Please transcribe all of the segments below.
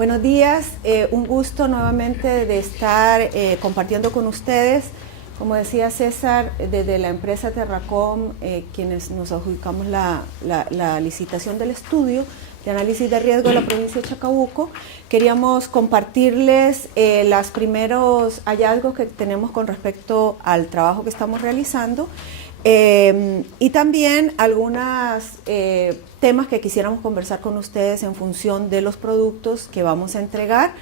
Buenos días, un gusto nuevamente de estar compartiendo con ustedes. Como decía César, desde la empresa Terracom, quienes nos adjudicamos la licitación del estudio de análisis de riesgo de la provincia de Chacabuco, queríamos compartirles los primeros hallazgos que tenemos con respecto al trabajo que estamos realizando y también algunos temas que quisiéramos conversar con ustedes en función de los productos que vamos a entregar,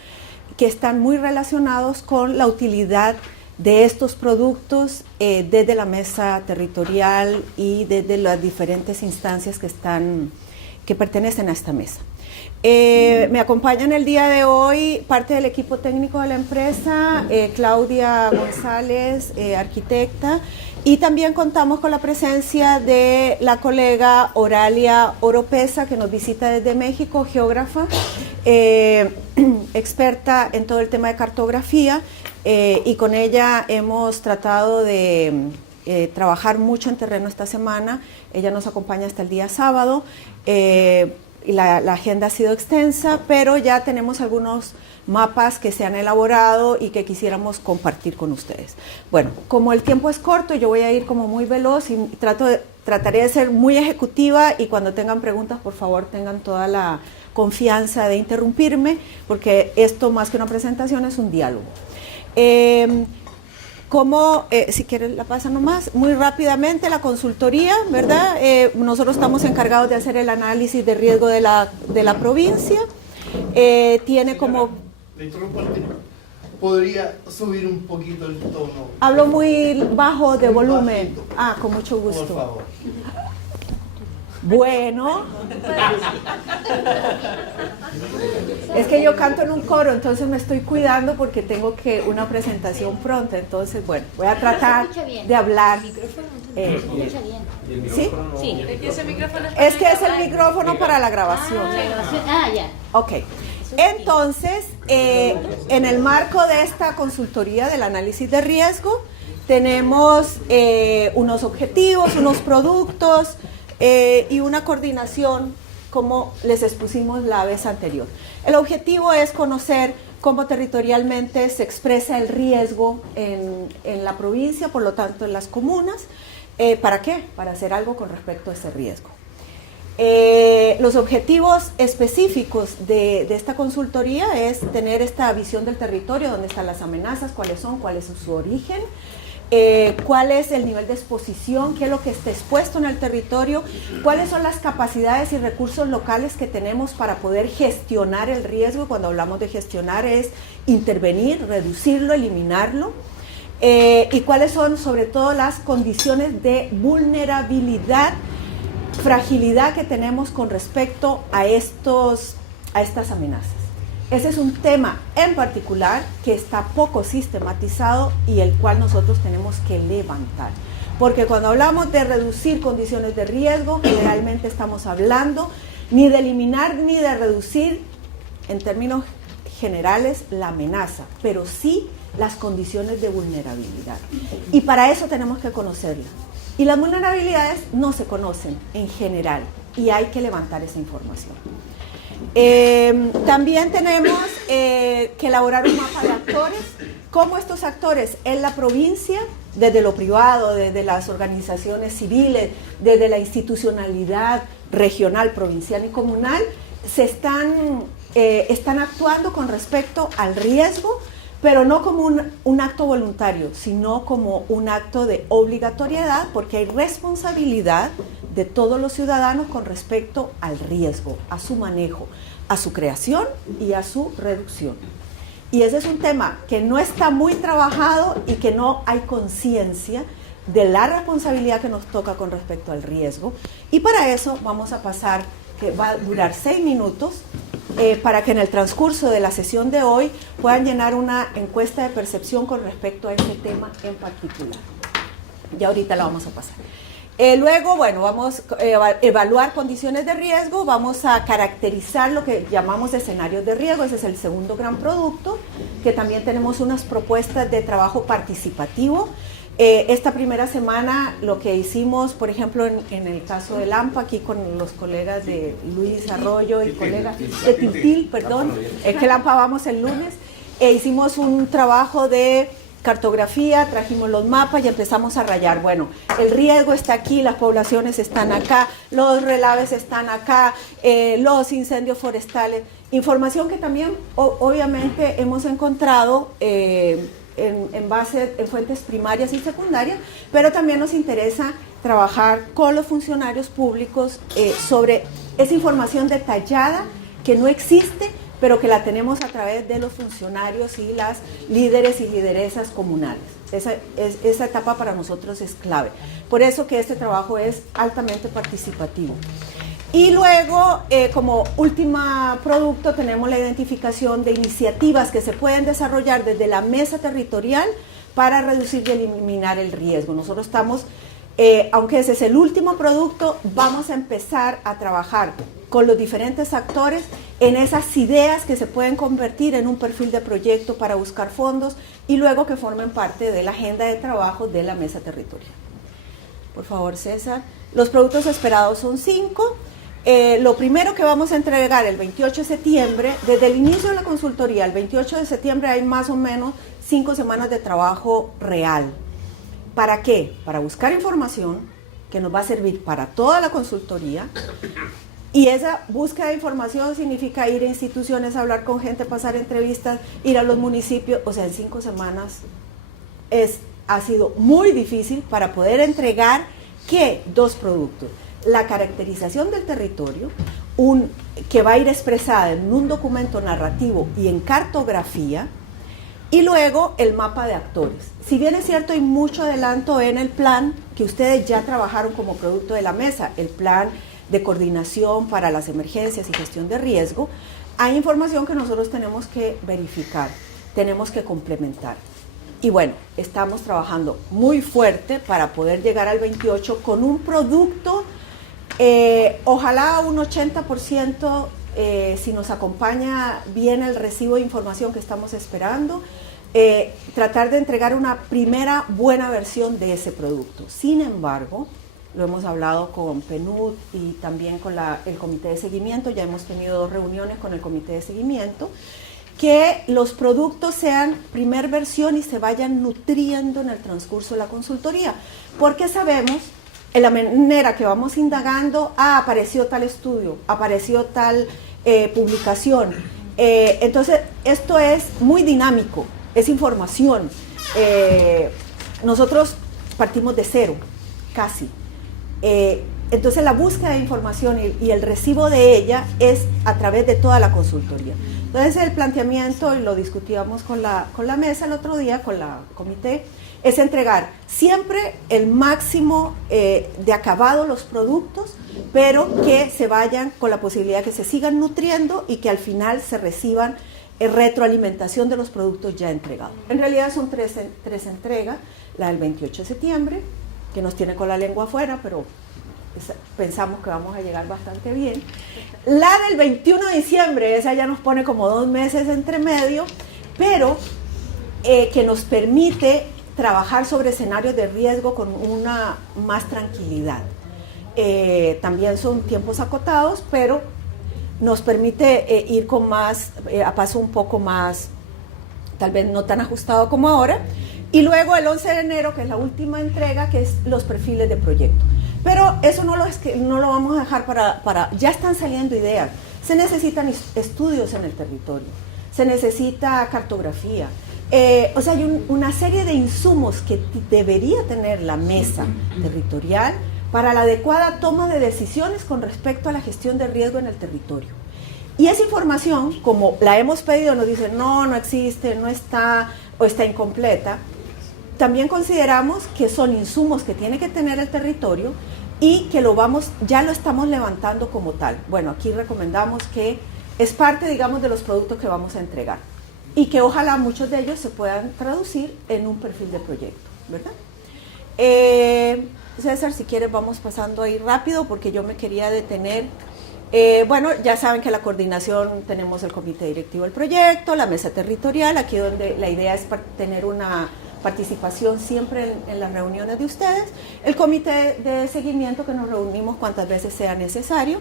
que están muy relacionados con la utilidad de estos productos desde la mesa territorial y desde las diferentes instancias que pertenecen a esta mesa. Me acompañan el día de hoy parte del equipo técnico de la empresa, Claudia González, arquitecta, y también contamos con la presencia de la colega Oralia Oropesa, que nos visita desde México, geógrafa, experta en todo el tema de cartografía, y con ella hemos tratado de trabajar mucho en terreno esta semana. Ella nos acompaña hasta el día sábado. Y la agenda ha sido extensa, pero ya tenemos algunos mapas que se han elaborado y que quisiéramos compartir con ustedes. Bueno, como el tiempo es corto, yo voy a ir como muy veloz y trataré de ser muy ejecutiva, y cuando tengan preguntas, por favor, tengan toda la confianza de interrumpirme, porque esto más que una presentación es un diálogo. Si quieres la pasa nomás, muy rápidamente, la consultoría, ¿verdad? Nosotros estamos encargados de hacer el análisis de riesgo de la provincia. Tiene como... Le interrumpo al tiro. ¿Podría subir un poquito el tono? Hablo muy bajo de Muy volumen. bajito. Ah, con mucho gusto. Por favor. Bueno, es que yo canto en un coro, entonces me estoy cuidando porque tengo una presentación pronta, entonces bueno, voy a tratar de hablar. ¿Sí? Sí. Es que es el micrófono para la grabación. Ya. Ok, entonces, en el marco de esta consultoría del análisis de riesgo, tenemos unos objetivos, unos productos, y una coordinación, como les expusimos la vez anterior. El objetivo es conocer cómo territorialmente se expresa el riesgo en la provincia, por lo tanto en las comunas. ¿Para qué? Para hacer algo con respecto a ese riesgo. Los objetivos específicos de esta consultoría es tener esta visión del territorio, dónde están las amenazas, cuáles son, cuál es su origen, cuál es el nivel de exposición, qué es lo que está expuesto en el territorio, cuáles son las capacidades y recursos locales que tenemos para poder gestionar el riesgo. Cuando hablamos de gestionar es intervenir, reducirlo, eliminarlo, y cuáles son sobre todo las condiciones de vulnerabilidad, fragilidad que tenemos con respecto a estas amenazas. Ese es un tema en particular que está poco sistematizado y el cual nosotros tenemos que levantar. Porque cuando hablamos de reducir condiciones de riesgo, generalmente estamos hablando ni de eliminar ni de reducir en términos generales la amenaza, pero sí las condiciones de vulnerabilidad. Y para eso tenemos que conocerla. Y las vulnerabilidades no se conocen en general y hay que levantar esa información. También tenemos que elaborar un mapa de actores, cómo estos actores en la provincia, desde lo privado, desde las organizaciones civiles, desde la institucionalidad regional, provincial y comunal, están actuando con respecto al riesgo, pero no como un acto voluntario, sino como un acto de obligatoriedad, porque hay responsabilidad de todos los ciudadanos con respecto al riesgo, a su manejo, a su creación y a su reducción. Y ese es un tema que no está muy trabajado y que no hay conciencia de la responsabilidad que nos toca con respecto al riesgo. Y para eso vamos a pasar, que va a durar 6 minutos, para que en el transcurso de la sesión de hoy puedan llenar una encuesta de percepción con respecto a este tema en particular. Ya ahorita la vamos a pasar. Luego, bueno, vamos a evaluar condiciones de riesgo, vamos a caracterizar lo que llamamos escenarios de riesgo. Ese es el segundo gran producto, que también tenemos unas propuestas de trabajo participativo, Esta primera semana lo que hicimos, por ejemplo, en el caso de Lampa, aquí con los colegas de Luis Arroyo y colegas de Tintil, perdón, es que Lampa vamos el lunes, hicimos un trabajo de cartografía, trajimos los mapas y empezamos a rayar. Bueno, el riesgo está aquí, las poblaciones están acá, los relaves están acá, los incendios forestales, información que también obviamente hemos encontrado en base en fuentes primarias y secundarias, pero también nos interesa trabajar con los funcionarios públicos sobre esa información detallada que no existe, pero que la tenemos a través de los funcionarios y las líderes y lideresas comunales. Esa etapa para nosotros es clave. Por eso que este trabajo es altamente participativo. Y luego, como último producto, tenemos la identificación de iniciativas que se pueden desarrollar desde la mesa territorial para reducir y eliminar el riesgo. Nosotros estamos, aunque ese es el último producto, vamos a empezar a trabajar con los diferentes actores en esas ideas que se pueden convertir en un perfil de proyecto para buscar fondos y luego que formen parte de la agenda de trabajo de la mesa territorial. Por favor, César. Los productos esperados son 5. Lo primero que vamos a entregar el 28 de septiembre, desde el inicio de la consultoría, el 28 de septiembre hay más o menos 5 semanas de trabajo real. ¿Para qué? Para buscar información que nos va a servir para toda la consultoría. Y esa búsqueda de información significa ir a instituciones, hablar con gente, pasar entrevistas, ir a los municipios. O sea, en 5 semanas ha sido muy difícil para poder entregar ¿qué? 2 productos. La caracterización del territorio, que va a ir expresada en un documento narrativo y en cartografía, y luego el mapa de actores. Si bien es cierto, hay mucho adelanto en el plan que ustedes ya trabajaron como producto de la mesa, el plan de coordinación para las emergencias y gestión de riesgo, hay información que nosotros tenemos que verificar, tenemos que complementar. Y bueno, estamos trabajando muy fuerte para poder llegar al 28 con un producto, ojalá un 80%, si nos acompaña bien el recibo de información que estamos esperando, tratar de entregar una primera buena versión de ese producto. Sin embargo, lo hemos hablado con PNUD y también con el comité de seguimiento, ya hemos tenido 2 reuniones con el comité de seguimiento, que los productos sean primer versión y se vayan nutriendo en el transcurso de la consultoría, porque sabemos en la manera que vamos indagando, apareció tal estudio, apareció tal publicación, entonces esto es muy dinámico, es información, nosotros partimos de cero, casi. Entonces la búsqueda de información y el recibo de ella es a través de toda la consultoría. Entonces el planteamiento, y lo discutíamos con la mesa el otro día, con la comité, es entregar siempre el máximo de acabado los productos, pero que se vayan con la posibilidad de que se sigan nutriendo y que al final se reciban retroalimentación de los productos ya entregados. En realidad son tres entregas, la del 28 de septiembre, que nos tiene con la lengua afuera, pero pensamos que vamos a llegar bastante bien. La del 21 de diciembre, esa ya nos pone como 2 meses entre medio, pero que nos permite trabajar sobre escenarios de riesgo con una más tranquilidad. También son tiempos acotados, pero nos permite ir con más, a paso un poco más, tal vez no tan ajustado como ahora. Y luego el 11 de enero, que es la última entrega, que es los perfiles de proyecto. Pero eso no lo vamos a dejar para... Ya están saliendo ideas. Se necesitan estudios en el territorio. Se necesita cartografía. O sea, hay una serie de insumos que debería tener la mesa territorial para la adecuada toma de decisiones con respecto a la gestión de riesgo en el territorio. Y esa información, como la hemos pedido, nos dicen, no existe, no está, o está incompleta. También consideramos que son insumos que tiene que tener el territorio y que ya lo estamos levantando como tal. Bueno, aquí recomendamos que es parte, digamos, de los productos que vamos a entregar y que ojalá muchos de ellos se puedan traducir en un perfil de proyecto, ¿verdad? César, si quieres vamos pasando ahí rápido porque yo me quería detener. Bueno, ya saben que la coordinación tenemos el comité directivo del proyecto, la mesa territorial, aquí donde la idea es tener una participación siempre en las reuniones de ustedes, el comité de seguimiento que nos reunimos cuantas veces sea necesario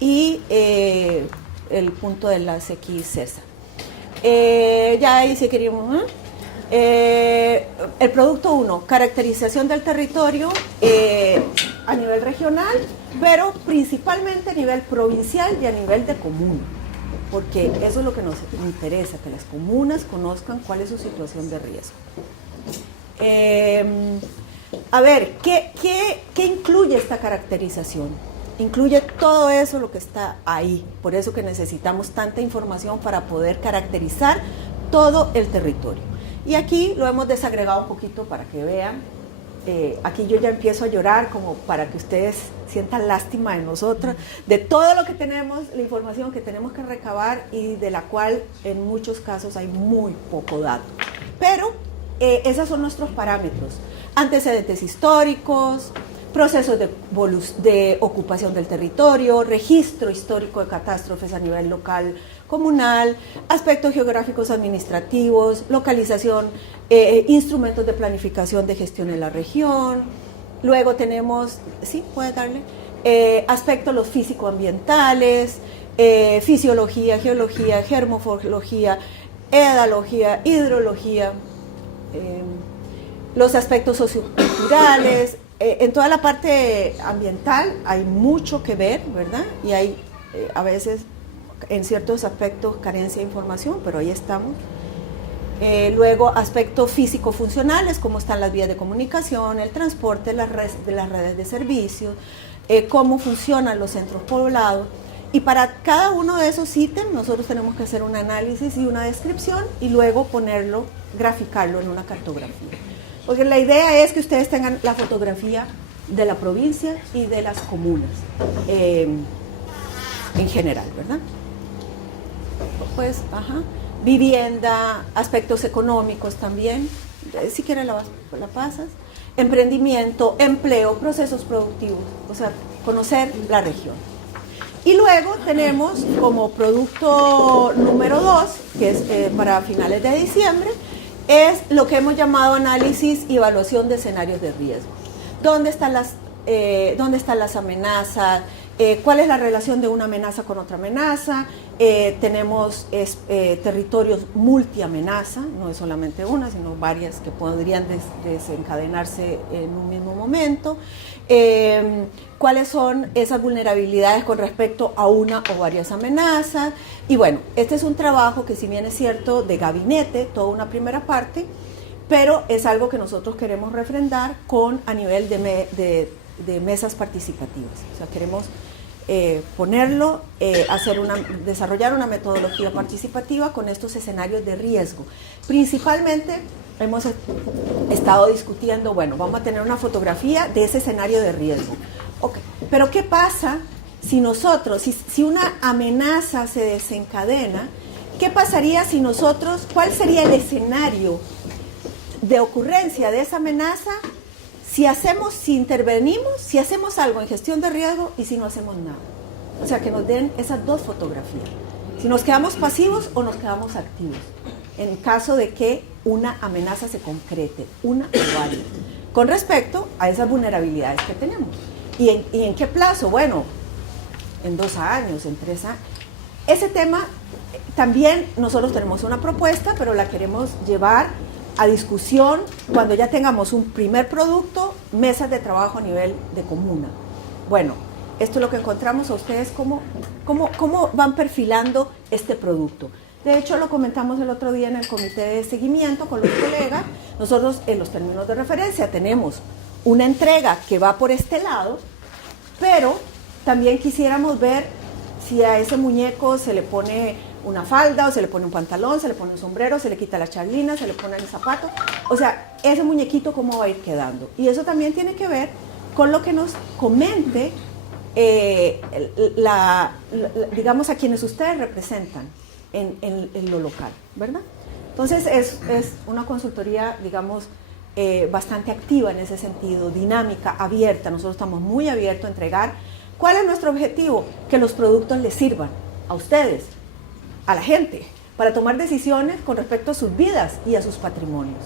y el punto de enlace aquí, César. Ya ahí si queríamos... el producto 1, caracterización del territorio a nivel regional, pero principalmente a nivel provincial y a nivel de comuna, porque eso es lo que nos interesa, que las comunas conozcan cuál es su situación de riesgo. A ver, ¿qué incluye esta caracterización? Incluye todo eso, lo que está ahí, por eso que necesitamos tanta información para poder caracterizar todo el territorio. Y aquí lo hemos desagregado un poquito para que vean. Aquí yo ya empiezo a llorar como para que ustedes sientan lástima de nosotras, de todo lo que tenemos, la información que tenemos que recabar y de la cual en muchos casos hay muy poco dato. Pero esos son nuestros parámetros. Antecedentes históricos, procesos de ocupación del territorio, registro histórico de catástrofes a nivel local, comunal, aspectos geográficos administrativos, localización, instrumentos de planificación de gestión en la región. Luego tenemos, sí, puede darle, aspectos los físico-ambientales, fisiología, geología, germofología, edalogía, hidrología, los aspectos socioculturales. En toda la parte ambiental hay mucho que ver, ¿verdad? Y hay a veces en ciertos aspectos carencia de información, pero ahí estamos. Luego aspectos físico-funcionales, cómo están las vías de comunicación, el transporte, las redes de servicios, cómo funcionan los centros poblados. Y para cada uno de esos ítems nosotros tenemos que hacer un análisis y una descripción y luego ponerlo, graficarlo en una cartografía. Porque la idea es que ustedes tengan la fotografía de la provincia y de las comunas en general, ¿verdad? Pues, vivienda, aspectos económicos también, si quieres la pasas, emprendimiento, empleo, procesos productivos, o sea, conocer la región. Y luego tenemos como producto número 2, que es para finales de diciembre, es lo que hemos llamado análisis y evaluación de escenarios de riesgo. ¿Dónde están las amenazas? ¿Cuál es la relación de una amenaza con otra amenaza? Tenemos territorios multiamenaza, no es solamente una, sino varias que podrían desencadenarse en un mismo momento. ¿Cuáles son esas vulnerabilidades con respecto a una o varias amenazas? Y bueno, este es un trabajo que, si bien es cierto, de gabinete, toda una primera parte, pero es algo que nosotros queremos refrendar a nivel de mesas participativas. O sea, queremos ponerlo, desarrollar una metodología participativa con estos escenarios de riesgo. Principalmente hemos estado discutiendo, bueno, vamos a tener una fotografía de ese escenario de riesgo. Okay. Pero ¿qué pasa si nosotros, si una amenaza se desencadena? ¿Qué pasaría si nosotros, cuál sería el escenario de ocurrencia de esa amenaza si intervenimos, si hacemos algo en gestión de riesgo y si no hacemos nada? O sea, que nos den esas dos fotografías. Si nos quedamos pasivos o nos quedamos activos, en caso de que una amenaza se concrete, una o varias, con respecto a esas vulnerabilidades que tenemos. ¿Y en qué plazo? Bueno, en 2 años, en 3 años. Ese tema también nosotros tenemos una propuesta, pero la queremos llevar a discusión cuando ya tengamos un primer producto, mesas de trabajo a nivel de comuna. Bueno, esto es lo que encontramos. A ustedes, ¿cómo van perfilando este producto? De hecho, lo comentamos el otro día en el comité de seguimiento con los colegas. Nosotros, en los términos de referencia, tenemos una entrega que va por este lado, pero también quisiéramos ver si a ese muñeco se le pone una falda, o se le pone un pantalón, se le pone un sombrero, se le quita la charlina, se le pone el zapato. O sea, ese muñequito cómo va a ir quedando. Y eso también tiene que ver con lo que nos comente, digamos, a quienes ustedes representan en lo local, ¿verdad? Entonces es una consultoría, digamos, bastante activa en ese sentido, dinámica, abierta. Nosotros estamos muy abiertos a entregar. ¿Cuál es nuestro objetivo? Que los productos les sirvan a ustedes, a la gente, para tomar decisiones con respecto a sus vidas y a sus patrimonios.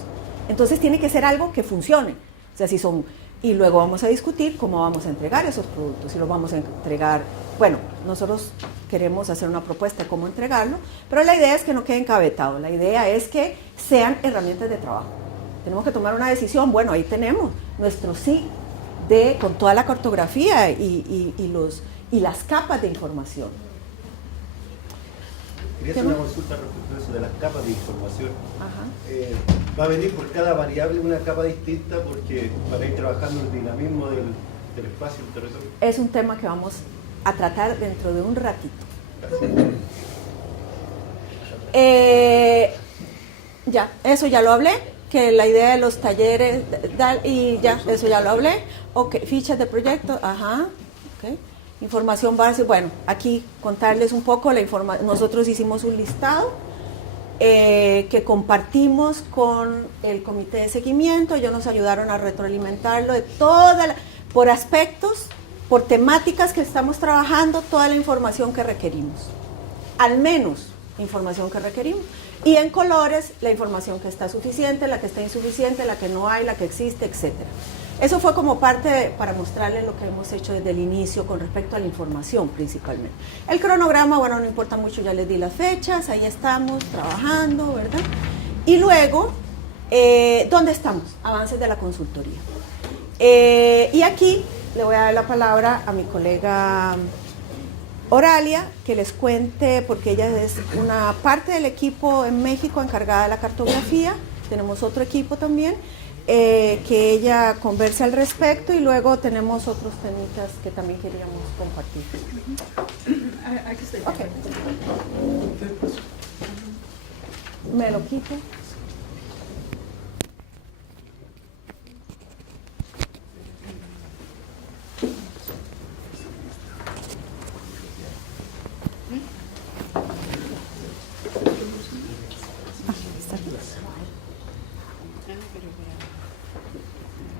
Entonces tiene que ser algo que funcione. O sea, si son, y luego vamos a discutir cómo vamos a entregar esos productos, si los vamos a entregar, bueno, nosotros queremos hacer una propuesta de cómo entregarlo, pero la idea es que no quede encabetado, la idea es que sean herramientas de trabajo. Tenemos que tomar una decisión, bueno, ahí tenemos nuestro sí con toda la cartografía y las capas de información. Quería hacer una consulta respecto a eso de las capas de información. Ajá. Va a venir por cada variable una capa distinta porque para ir trabajando el dinamismo del espacio, del territorio. Es un tema que vamos a tratar dentro de un ratito. Ya, eso ya lo hablé, que la idea de los talleres, y ya, eso ya lo hablé. Ok, fichas de proyecto, ajá, ok. Información base, bueno, aquí contarles un poco la información. Nosotros hicimos un listado que compartimos con el comité de seguimiento. Ellos nos ayudaron a retroalimentarlo de por aspectos, por temáticas que estamos trabajando, toda la información que requerimos. Al menos información que requerimos. Y en colores, la información que está suficiente, la que está insuficiente, la que no hay, la que existe, etcétera. Eso fue como parte para mostrarles lo que hemos hecho desde el inicio con respecto a la información principalmente. El cronograma, bueno, no importa mucho, ya les di las fechas, ahí estamos trabajando, ¿verdad? Y luego, ¿dónde estamos? Avances de la consultoría. Y aquí le voy a dar la palabra a mi colega Oralia, que les cuente, porque ella es una parte del equipo en México encargada de la cartografía, tenemos otro equipo también, que ella converse al respecto, y luego tenemos otros temitas que también queríamos compartir. Aquí estoy. Okay. Me lo quito.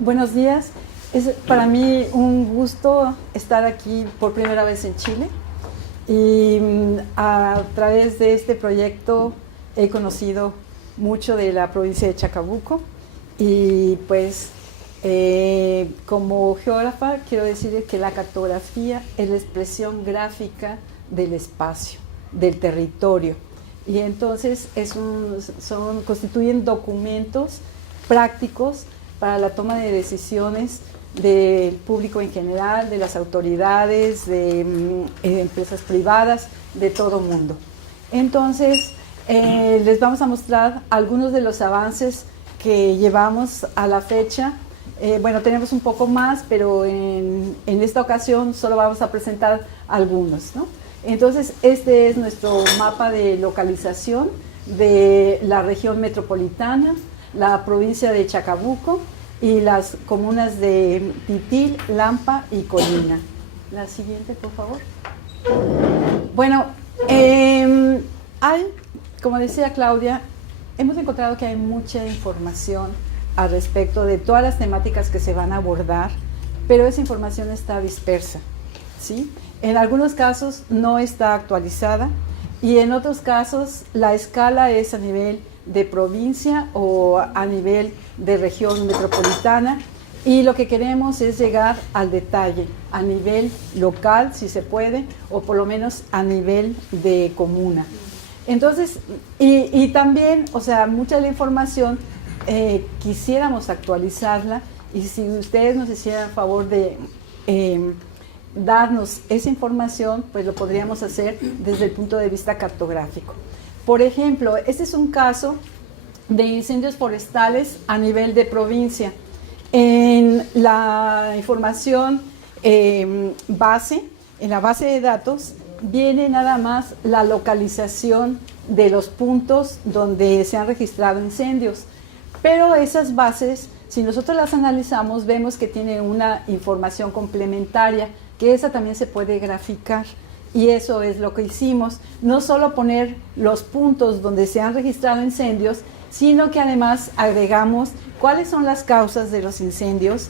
Buenos días, es para mí un gusto estar aquí por primera vez en Chile y a través de este proyecto he conocido mucho de la provincia de Chacabuco y pues como geógrafa quiero decir que la cartografía es la expresión gráfica del espacio, del territorio, y entonces constituyen documentos prácticos para la toma de decisiones del público en general, de las autoridades, de empresas privadas, de todo mundo. Entonces, les vamos a mostrar algunos de los avances que llevamos a la fecha. Bueno, tenemos un poco más, pero en esta ocasión solo vamos a presentar algunos, ¿no? Entonces, este es nuestro mapa de localización de la región metropolitana, la provincia de Chacabuco y las comunas de Titil, Lampa y Colina. La siguiente, por favor. Bueno, como decía Claudia, hemos encontrado que hay mucha información al respecto de todas las temáticas que se van a abordar, pero esa información está dispersa, ¿sí? En algunos casos no está actualizada y en otros casos la escala es a nivel de provincia o a nivel de región metropolitana, y lo que queremos es llegar al detalle a nivel local, si se puede, o por lo menos a nivel de comuna. Entonces, y también, o sea, mucha de la información quisiéramos actualizarla, y si ustedes nos hicieran favor de darnos esa información, pues lo podríamos hacer desde el punto de vista cartográfico. Por ejemplo, este es un caso de incendios forestales a nivel de provincia. En la información base, en la base de datos, viene nada más la localización de los puntos donde se han registrado incendios. Pero esas bases, si nosotros las analizamos, vemos que tiene una información complementaria, que esa también se puede graficar. Y eso es lo que hicimos, no solo poner los puntos donde se han registrado incendios, sino que además agregamos cuáles son las causas de los incendios,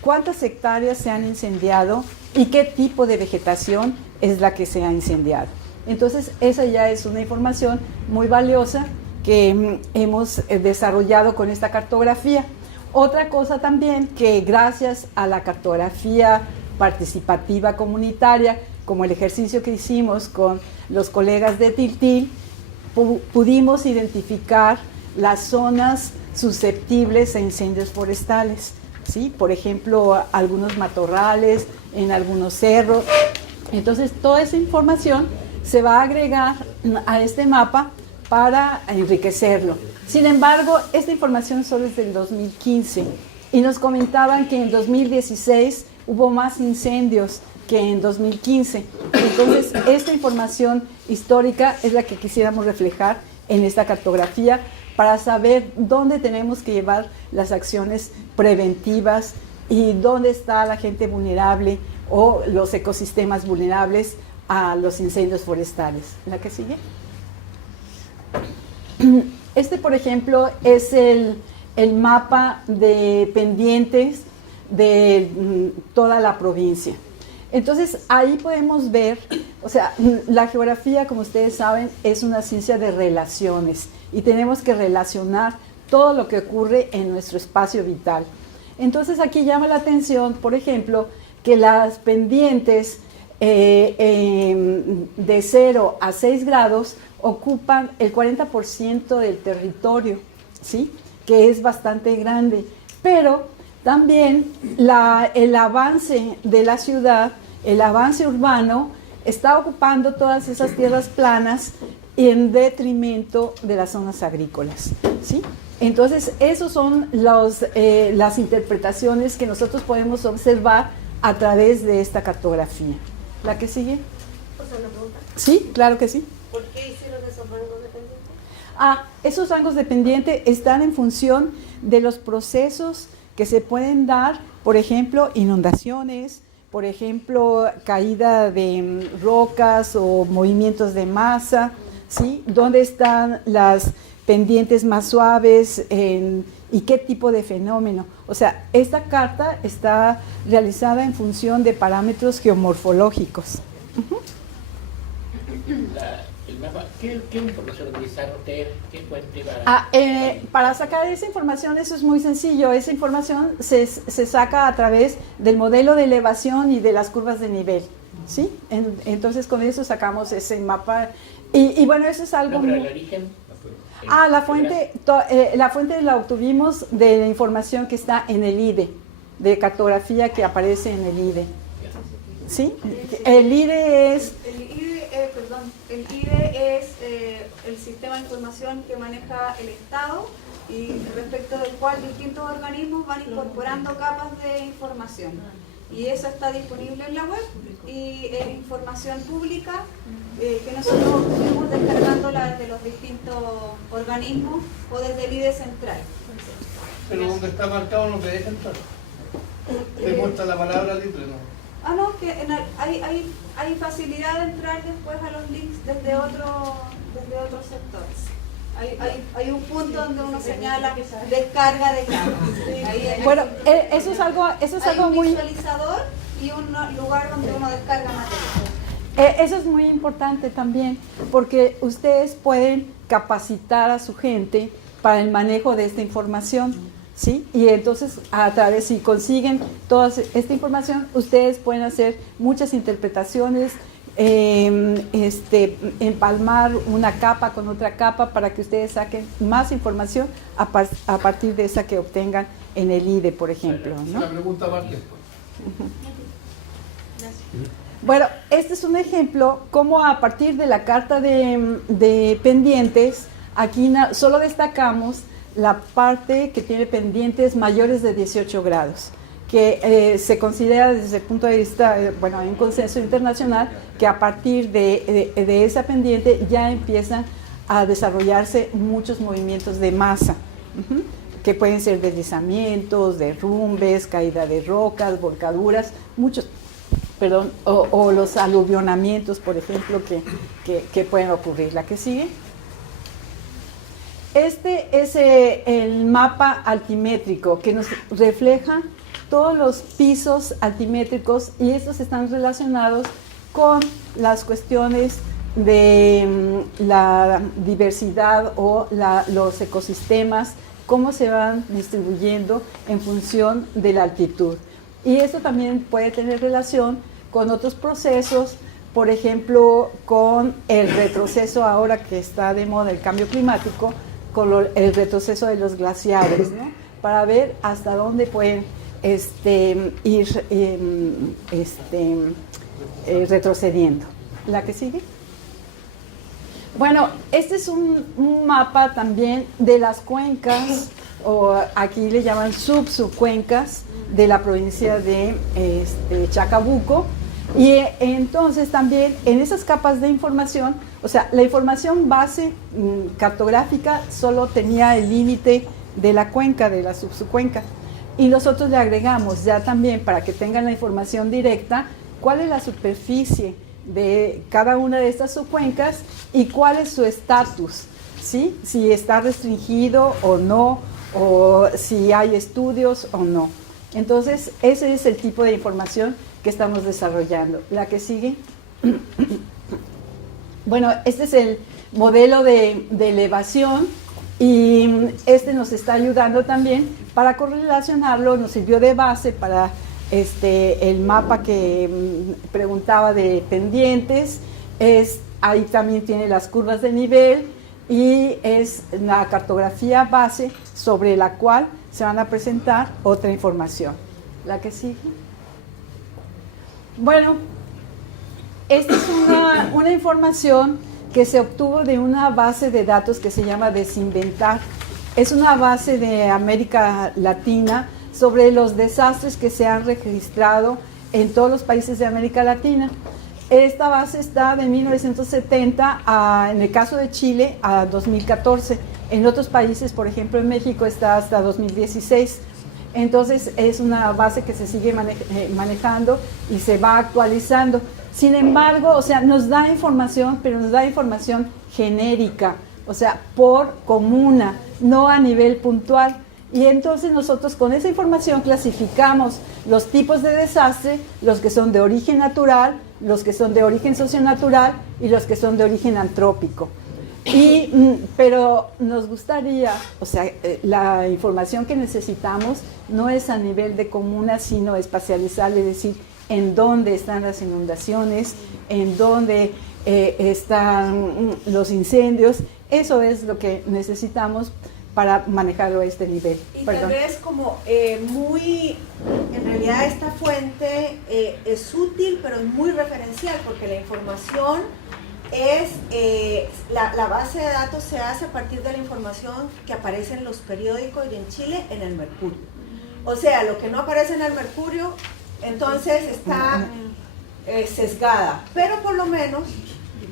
cuántas hectáreas se han incendiado y qué tipo de vegetación es la que se ha incendiado. Entonces, esa ya es una información muy valiosa que hemos desarrollado con esta cartografía. Otra cosa también que gracias a la cartografía participativa comunitaria, como el ejercicio que hicimos con los colegas de Tiltil, pudimos identificar las zonas susceptibles a incendios forestales, ¿sí? Por ejemplo, algunos matorrales, en algunos cerros. Entonces, toda esa información se va a agregar a este mapa para enriquecerlo. Sin embargo, esta información solo es del 2015 y nos comentaban que en 2016 hubo más incendios que en 2015. Entonces, esta información histórica es la que quisiéramos reflejar en esta cartografía para saber dónde tenemos que llevar las acciones preventivas y dónde está la gente vulnerable o los ecosistemas vulnerables a los incendios forestales. ¿La que sigue? Este, por ejemplo, es el mapa de pendientes de toda la provincia. Entonces, ahí podemos ver, o sea, la geografía, como ustedes saben, es una ciencia de relaciones y tenemos que relacionar todo lo que ocurre en nuestro espacio vital. Entonces, aquí llama la atención, por ejemplo, que las pendientes de 0 a 6 grados ocupan el 40% del territorio, ¿sí? Que es bastante grande, pero también el avance de la ciudad, el avance urbano, está ocupando todas esas tierras planas en detrimento de las zonas agrícolas, ¿sí? Entonces, esos son las interpretaciones que nosotros podemos observar a través de esta cartografía. ¿La que sigue? ¿Puedo hacer una pregunta? Sí, claro que sí. ¿Por qué hicieron esos rangos dependientes? Esos rangos de pendiente están en función de los procesos que se pueden dar, por ejemplo, inundaciones, por ejemplo, caída de rocas o movimientos de masa, ¿sí? ¿Dónde están las pendientes más suaves y qué tipo de fenómeno? O sea, esta carta está realizada en función de parámetros geomorfológicos. Uh-huh. El mapa, ¿qué información utilizaron ustedes? ¿Qué fuente para...? Para sacar esa información, eso es muy sencillo. Esa información se saca a través del modelo de elevación y de las curvas de nivel, ¿sí? Entonces, con eso sacamos ese mapa. Y bueno, eso es algo... No, pero el origen... la fuente la obtuvimos de la información que está en el IDE, de cartografía que aparece en el IDE. ¿Sí? El IDE es... El IDE es el sistema de información que maneja el Estado y respecto del cual distintos organismos van incorporando capas de información. Y eso está disponible en la web y es información pública que nosotros fuimos descargándola desde los distintos organismos o desde el IDE central. Pero donde está marcado no te deja entrar. Te muestra la palabra libre, ¿no? No, que hay facilidad de entrar después a los links desde otros sectores. Hay un punto donde uno señala descarga de capas. Bueno, eso es algo muy... Hay un visualizador y un lugar donde uno descarga material. Eso es muy importante también, porque ustedes pueden capacitar a su gente para el manejo de esta información, ¿sí? Y entonces, si consiguen toda esta información, ustedes pueden hacer muchas interpretaciones, empalmar una capa con otra capa para que ustedes saquen más información a partir de esa que obtengan en el IDE, por ejemplo, ¿no? Una pregunta aparte. Bueno, este es un ejemplo cómo a partir de la carta de pendientes, aquí solo destacamos la parte que tiene pendientes mayores de 18 grados, que se considera desde el punto de vista, hay un consenso internacional que a partir de esa pendiente ya empiezan a desarrollarse muchos movimientos de masa, que pueden ser deslizamientos, derrumbes, caída de rocas, volcaduras, o los aluvionamientos, por ejemplo, que pueden ocurrir. ¿La que sigue? Este es el mapa altimétrico que nos refleja todos los pisos altimétricos y estos están relacionados con las cuestiones de la diversidad o los ecosistemas, cómo se van distribuyendo en función de la altitud. Y esto también puede tener relación con otros procesos, por ejemplo, con el retroceso ahora que está de moda el cambio climático, con el retroceso de los glaciares, ¿no? Para ver hasta dónde pueden ir retrocediendo. ¿La que sigue? Bueno, este es un mapa también de las cuencas, o aquí le llaman subcuencas de la provincia de Chacabuco. Y entonces también en esas capas de información, o sea, la información base cartográfica solo tenía el límite de la cuenca, de la subcuenca. Y nosotros le agregamos ya también, para que tengan la información directa, cuál es la superficie de cada una de estas subcuencas y cuál es su estatus, ¿sí? Si está restringido o no, o si hay estudios o no. Entonces, ese es el tipo de información que estamos desarrollando. La que sigue. Bueno, este es el modelo de elevación y nos está ayudando también para correlacionarlo, nos sirvió de base para el mapa que preguntaba de pendientes, ahí también tiene las curvas de nivel y es la cartografía base sobre la cual se van a presentar otra información. La que sigue. Bueno, esta es una información que se obtuvo de una base de datos que se llama Desinventar. Es una base de América Latina sobre los desastres que se han registrado en todos los países de América Latina. Esta base está de 1970, en el caso de Chile, a 2014. En otros países, por ejemplo en México, está hasta 2016. Entonces es una base que se sigue manejando y se va actualizando. Sin embargo, o sea, nos da información, pero nos da información genérica, o sea, por comuna, no a nivel puntual. Y entonces nosotros con esa información clasificamos los tipos de desastre, los que son de origen natural, los que son de origen socionatural y los que son de origen antrópico. Pero nos gustaría, o sea, la información que necesitamos no es a nivel de comuna, sino espacializar, es decir, en dónde están las inundaciones, en dónde están los incendios. Eso es lo que necesitamos para manejarlo a este nivel. Y Perdón. tal vez como en realidad esta fuente es útil, pero es muy referencial, porque la información la base de datos se hace a partir de la información que aparece en los periódicos y en Chile en el Mercurio. O sea, lo que no aparece en el Mercurio, entonces está sesgada, pero por lo menos,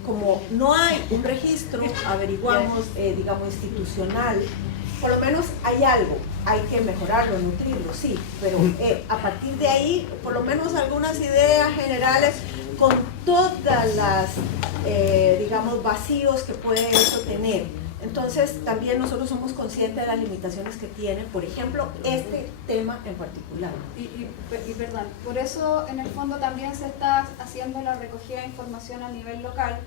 como no hay un registro, averiguamos, digamos, institucional, por lo menos hay algo, hay que mejorarlo, nutrirlo, sí, pero a partir de ahí, por lo menos algunas ideas generales con todas las, digamos, vacíos que puede eso tener. Entonces, también nosotros somos conscientes de las limitaciones que tiene, por ejemplo, este tema en particular. Y perdón, por eso en el fondo también se está haciendo la recogida de información a nivel local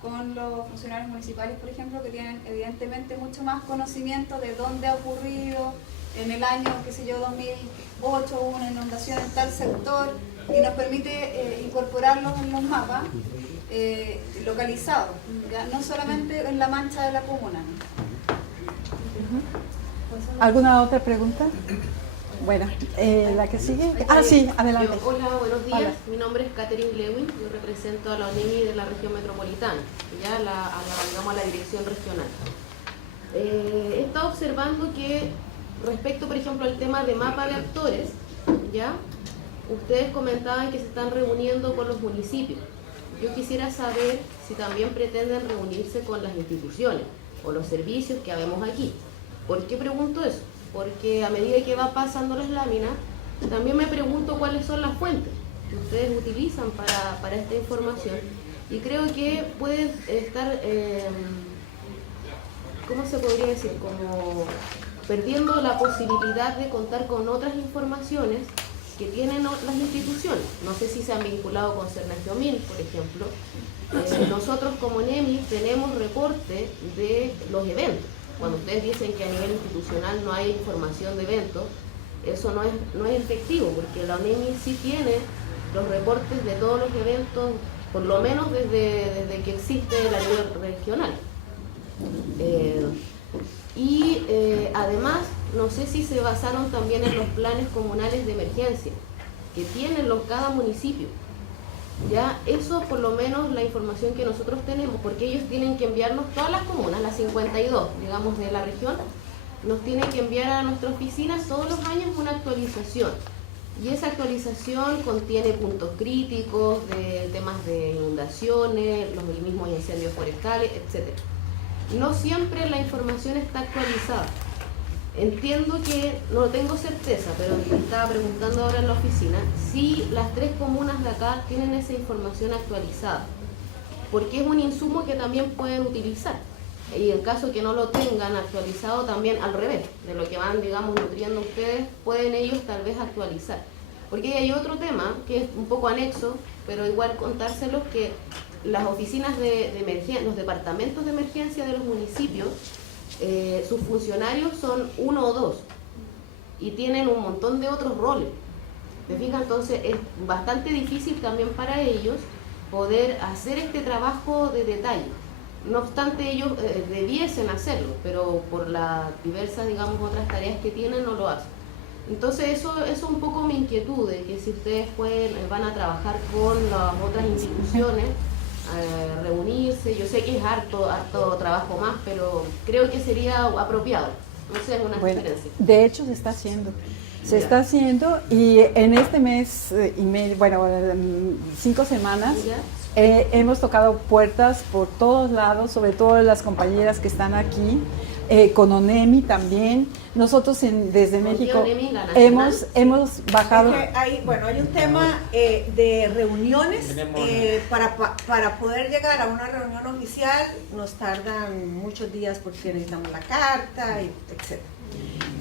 con los funcionarios municipales, por ejemplo, que tienen evidentemente mucho más conocimiento de dónde ha ocurrido en el año, qué sé yo, 2008, una inundación en tal sector, y nos permite incorporarlos en los mapas localizados, ¿ya? No solamente en la mancha de la comuna. ¿Alguna otra pregunta? Bueno, la que sigue. Sí, adelante. Hola, buenos días. Hola. Mi nombre es Catherine Lewin, yo represento a la ONEMI de la región metropolitana, ya digamos, a la dirección regional. He estado observando que respecto, por ejemplo, al tema de mapa de actores, ya ustedes comentaban que se están reuniendo con los municipios. Yo quisiera saber si también pretenden reunirse con las instituciones o los servicios que habemos aquí. ¿Por qué pregunto eso? Porque a medida que va pasando las láminas, también me pregunto cuáles son las fuentes que ustedes utilizan para esta información, y creo que pueden estar, ¿cómo se podría decir? Como perdiendo la posibilidad de contar con otras informaciones que tienen las instituciones. No sé si se han vinculado con Cernagiomil, por ejemplo. Nosotros como NEMI tenemos reporte de los eventos. Cuando ustedes dicen que a nivel institucional no hay información de eventos, eso no es efectivo, porque la ONEMI sí tiene los reportes de todos los eventos, por lo menos desde que existe la nivel regional. Además, no sé si se basaron también en los planes comunales de emergencia que tienen cada municipio. Ya, eso por lo menos la información que nosotros tenemos, porque ellos tienen que enviarnos, todas las comunas, las 52, digamos, de la región, nos tienen que enviar a nuestra oficina todos los años una actualización. Y esa actualización contiene puntos críticos de temas de inundaciones, los mismos incendios forestales, etc. No siempre la información está actualizada. Entiendo que, no tengo certeza, pero estaba preguntando ahora en la oficina, si las 3 comunas de acá tienen esa información actualizada, porque es un insumo que también pueden utilizar. Y en caso que no lo tengan actualizado, también al revés, de lo que van, digamos, nutriendo ustedes, pueden ellos tal vez actualizar. Porque hay otro tema, que es un poco anexo, pero igual contárselos, que las oficinas de emergencia, los departamentos de emergencia de los municipios, sus funcionarios son 1 o 2 y tienen un montón de otros roles. ¿Me fijas? Entonces es bastante difícil también para ellos poder hacer este trabajo de detalle. No obstante, ellos debiesen hacerlo, pero por las diversas, digamos, otras tareas que tienen, no lo hacen. Entonces eso es un poco mi inquietud, de que si ustedes van a trabajar con las otras instituciones, reunirse, yo sé que es harto trabajo más, pero creo que sería apropiado. No sé, es una sugerencia. De hecho se está haciendo. Se está haciendo, y en este mes y medio, 5 semanas, hemos tocado puertas por todos lados, sobre todo las compañeras que están aquí, con ONEMI también. Nosotros desde México hemos bajado. Hay un tema de reuniones. Para poder llegar a una reunión oficial nos tardan muchos días porque necesitamos la carta, etc.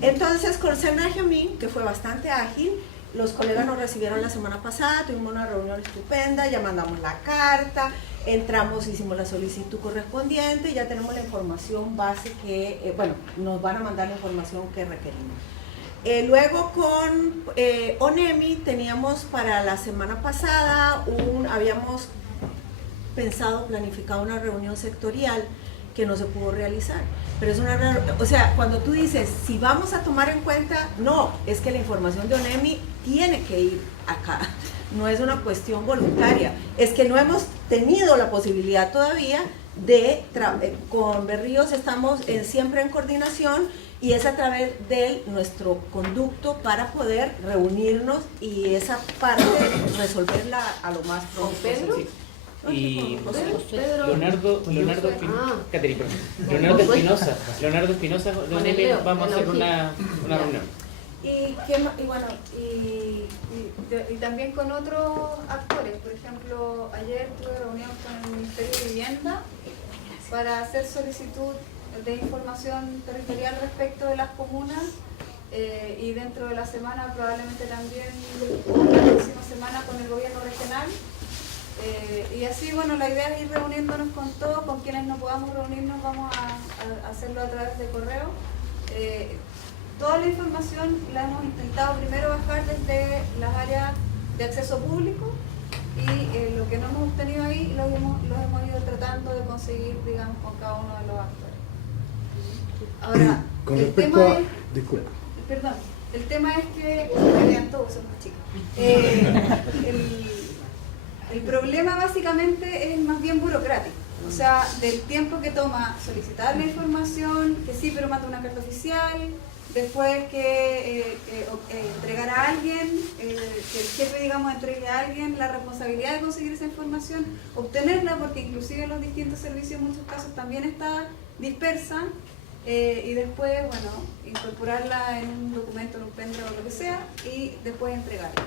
Entonces, con Cernagiomil, que fue bastante ágil, los colegas nos recibieron la semana pasada, tuvimos una reunión estupenda, ya mandamos la carta, entramos, hicimos la solicitud correspondiente y ya tenemos la información base que, nos van a mandar la información que requerimos. Luego con ONEMI teníamos para la semana pasada, habíamos planificado una reunión sectorial que no se pudo realizar. Pero es cuando tú dices, si vamos a tomar en cuenta, no, es que la información de ONEMI tiene que ir acá. No es una cuestión voluntaria, es que no hemos tenido la posibilidad todavía de, con Berríos estamos siempre en coordinación, y es a través de nuestro conducto para poder reunirnos y esa parte resolverla a lo más pronto posible. Y Leonardo Espinosa, vamos a hacer una reunión. Y también con otros actores. Por ejemplo, ayer tuve reunión con el Ministerio de Vivienda para hacer solicitud de información territorial respecto de las comunas, y dentro de la semana, probablemente también la próxima semana, con el gobierno regional. Y así, la idea es ir reuniéndonos con todos, con quienes no podamos reunirnos vamos a hacerlo a través de correo. Toda la información la hemos intentado primero bajar desde las áreas de acceso público, y lo que no hemos obtenido ahí los hemos ido tratando de conseguir, digamos, con cada uno de los actores. Ahora, con el respecto tema a... es... Disculpa. Perdón, el tema es que... vean todos, son más chicos. El problema básicamente es más bien burocrático, o sea, del tiempo que toma solicitar la información, que sí, pero manda una carta oficial, después que entregar a alguien, que el jefe, digamos, entregue a alguien la responsabilidad de conseguir esa información, obtenerla, porque inclusive los distintos servicios en muchos casos también está dispersa, y después, incorporarla en un documento, en un pendrive o lo que sea, y después entregarla.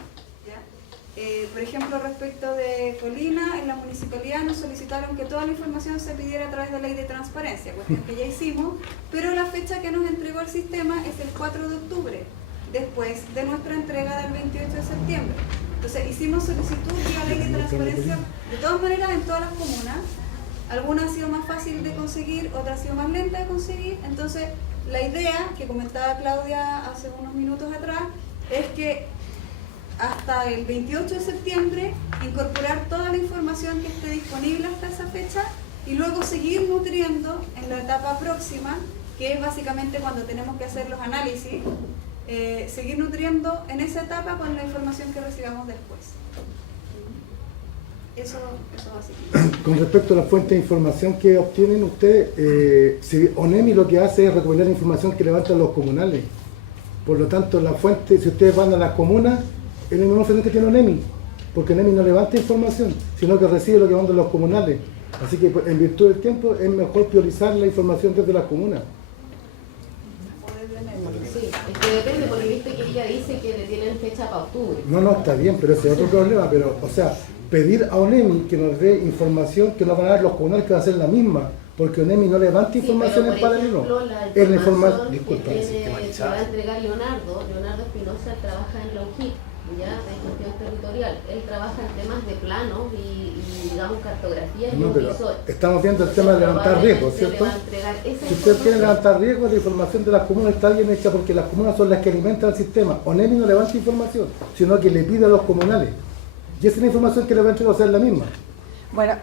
Por ejemplo, respecto de Colina, en la municipalidad nos solicitaron que toda la información se pidiera a través de la ley de transparencia, cuestión que ya hicimos, pero la fecha que nos entregó el sistema es el 4 de octubre. después de nuestra entrega del 28 de septiembre. Entonces hicimos solicitud vía ley de transparencia de todas maneras en todas las comunas. Algunas ha sido más fácil de conseguir, otras ha sido más lenta de conseguir. Entonces la idea que comentaba Claudia hace unos minutos atrás es que hasta el 28 de septiembre incorporar toda la información que esté disponible hasta esa fecha y luego seguir nutriendo en la etapa próxima, que es básicamente cuando tenemos que hacer los análisis, seguir nutriendo en esa etapa con la información que recibamos después. Eso básicamente. Con respecto a la fuente de información que obtienen ustedes, si ONEMI lo que hace es recopilar información que levantan los comunales. Por lo tanto, la fuente, si ustedes van a las comunas, es la misma fuente que tiene ONEMI, porque ONEMI no levanta información, sino que recibe lo que mandan los comunales. Así que en virtud del tiempo es mejor priorizar la información desde las comunas. Sí, es que depende, porque viste que ella dice que le tienen fecha para octubre. No, está bien, pero ese es otro problema. Pero, o sea, pedir a ONEMI que nos dé información que nos van a dar los comunales, que va a ser la misma, porque ONEMI no levanta información en paralelo. Es la información, disculpa, que va a entregar Leonardo Espinosa trabaja en la UJIP, ya de gestión territorial. Él trabaja en temas de planos y digamos cartografía. No, pero estamos viendo el tema de levantar riesgos, ¿cierto? Si usted quiere levantar riesgos, la información de las comunas está bien hecha, porque las comunas son las que alimentan el sistema. ONEMI no levanta información, sino que le pide a los comunales. Y esa es la información que le va a entregar, o sea, es la misma. Bueno,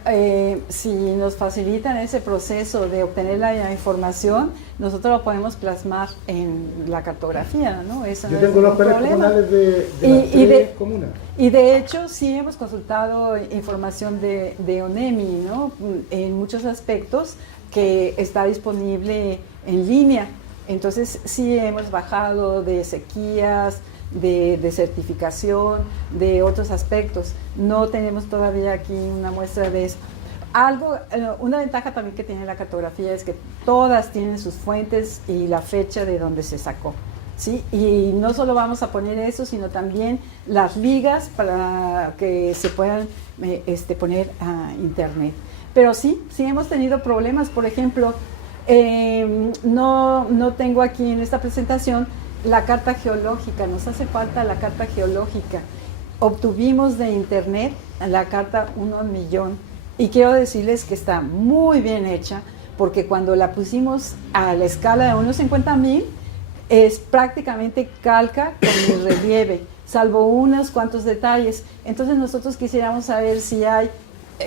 si nos facilitan ese proceso de obtener la información, nosotros lo podemos plasmar en la cartografía, ¿no? Eso Yo no tengo es los planes comunales de las tres comunas. Y de hecho, sí hemos consultado información de ONEMI, ¿no? En muchos aspectos que está disponible en línea. Entonces, sí hemos bajado de sequías, de desertificación, de otros aspectos. No tenemos todavía aquí una muestra de eso. Una ventaja también que tiene la cartografía es que todas tienen sus fuentes y la fecha de donde se sacó, ¿sí? Y no solo vamos a poner eso, sino también las ligas para que se puedan poner a internet. Pero sí hemos tenido problemas. Por ejemplo, no tengo aquí en esta presentación la carta geológica. Nos hace falta la carta geológica. Obtuvimos de internet la carta 1 al millón y quiero decirles que está muy bien hecha, porque cuando la pusimos a la escala de 1/50,000 es prácticamente calca con el relieve, salvo unos cuantos detalles. Entonces nosotros quisiéramos saber si hay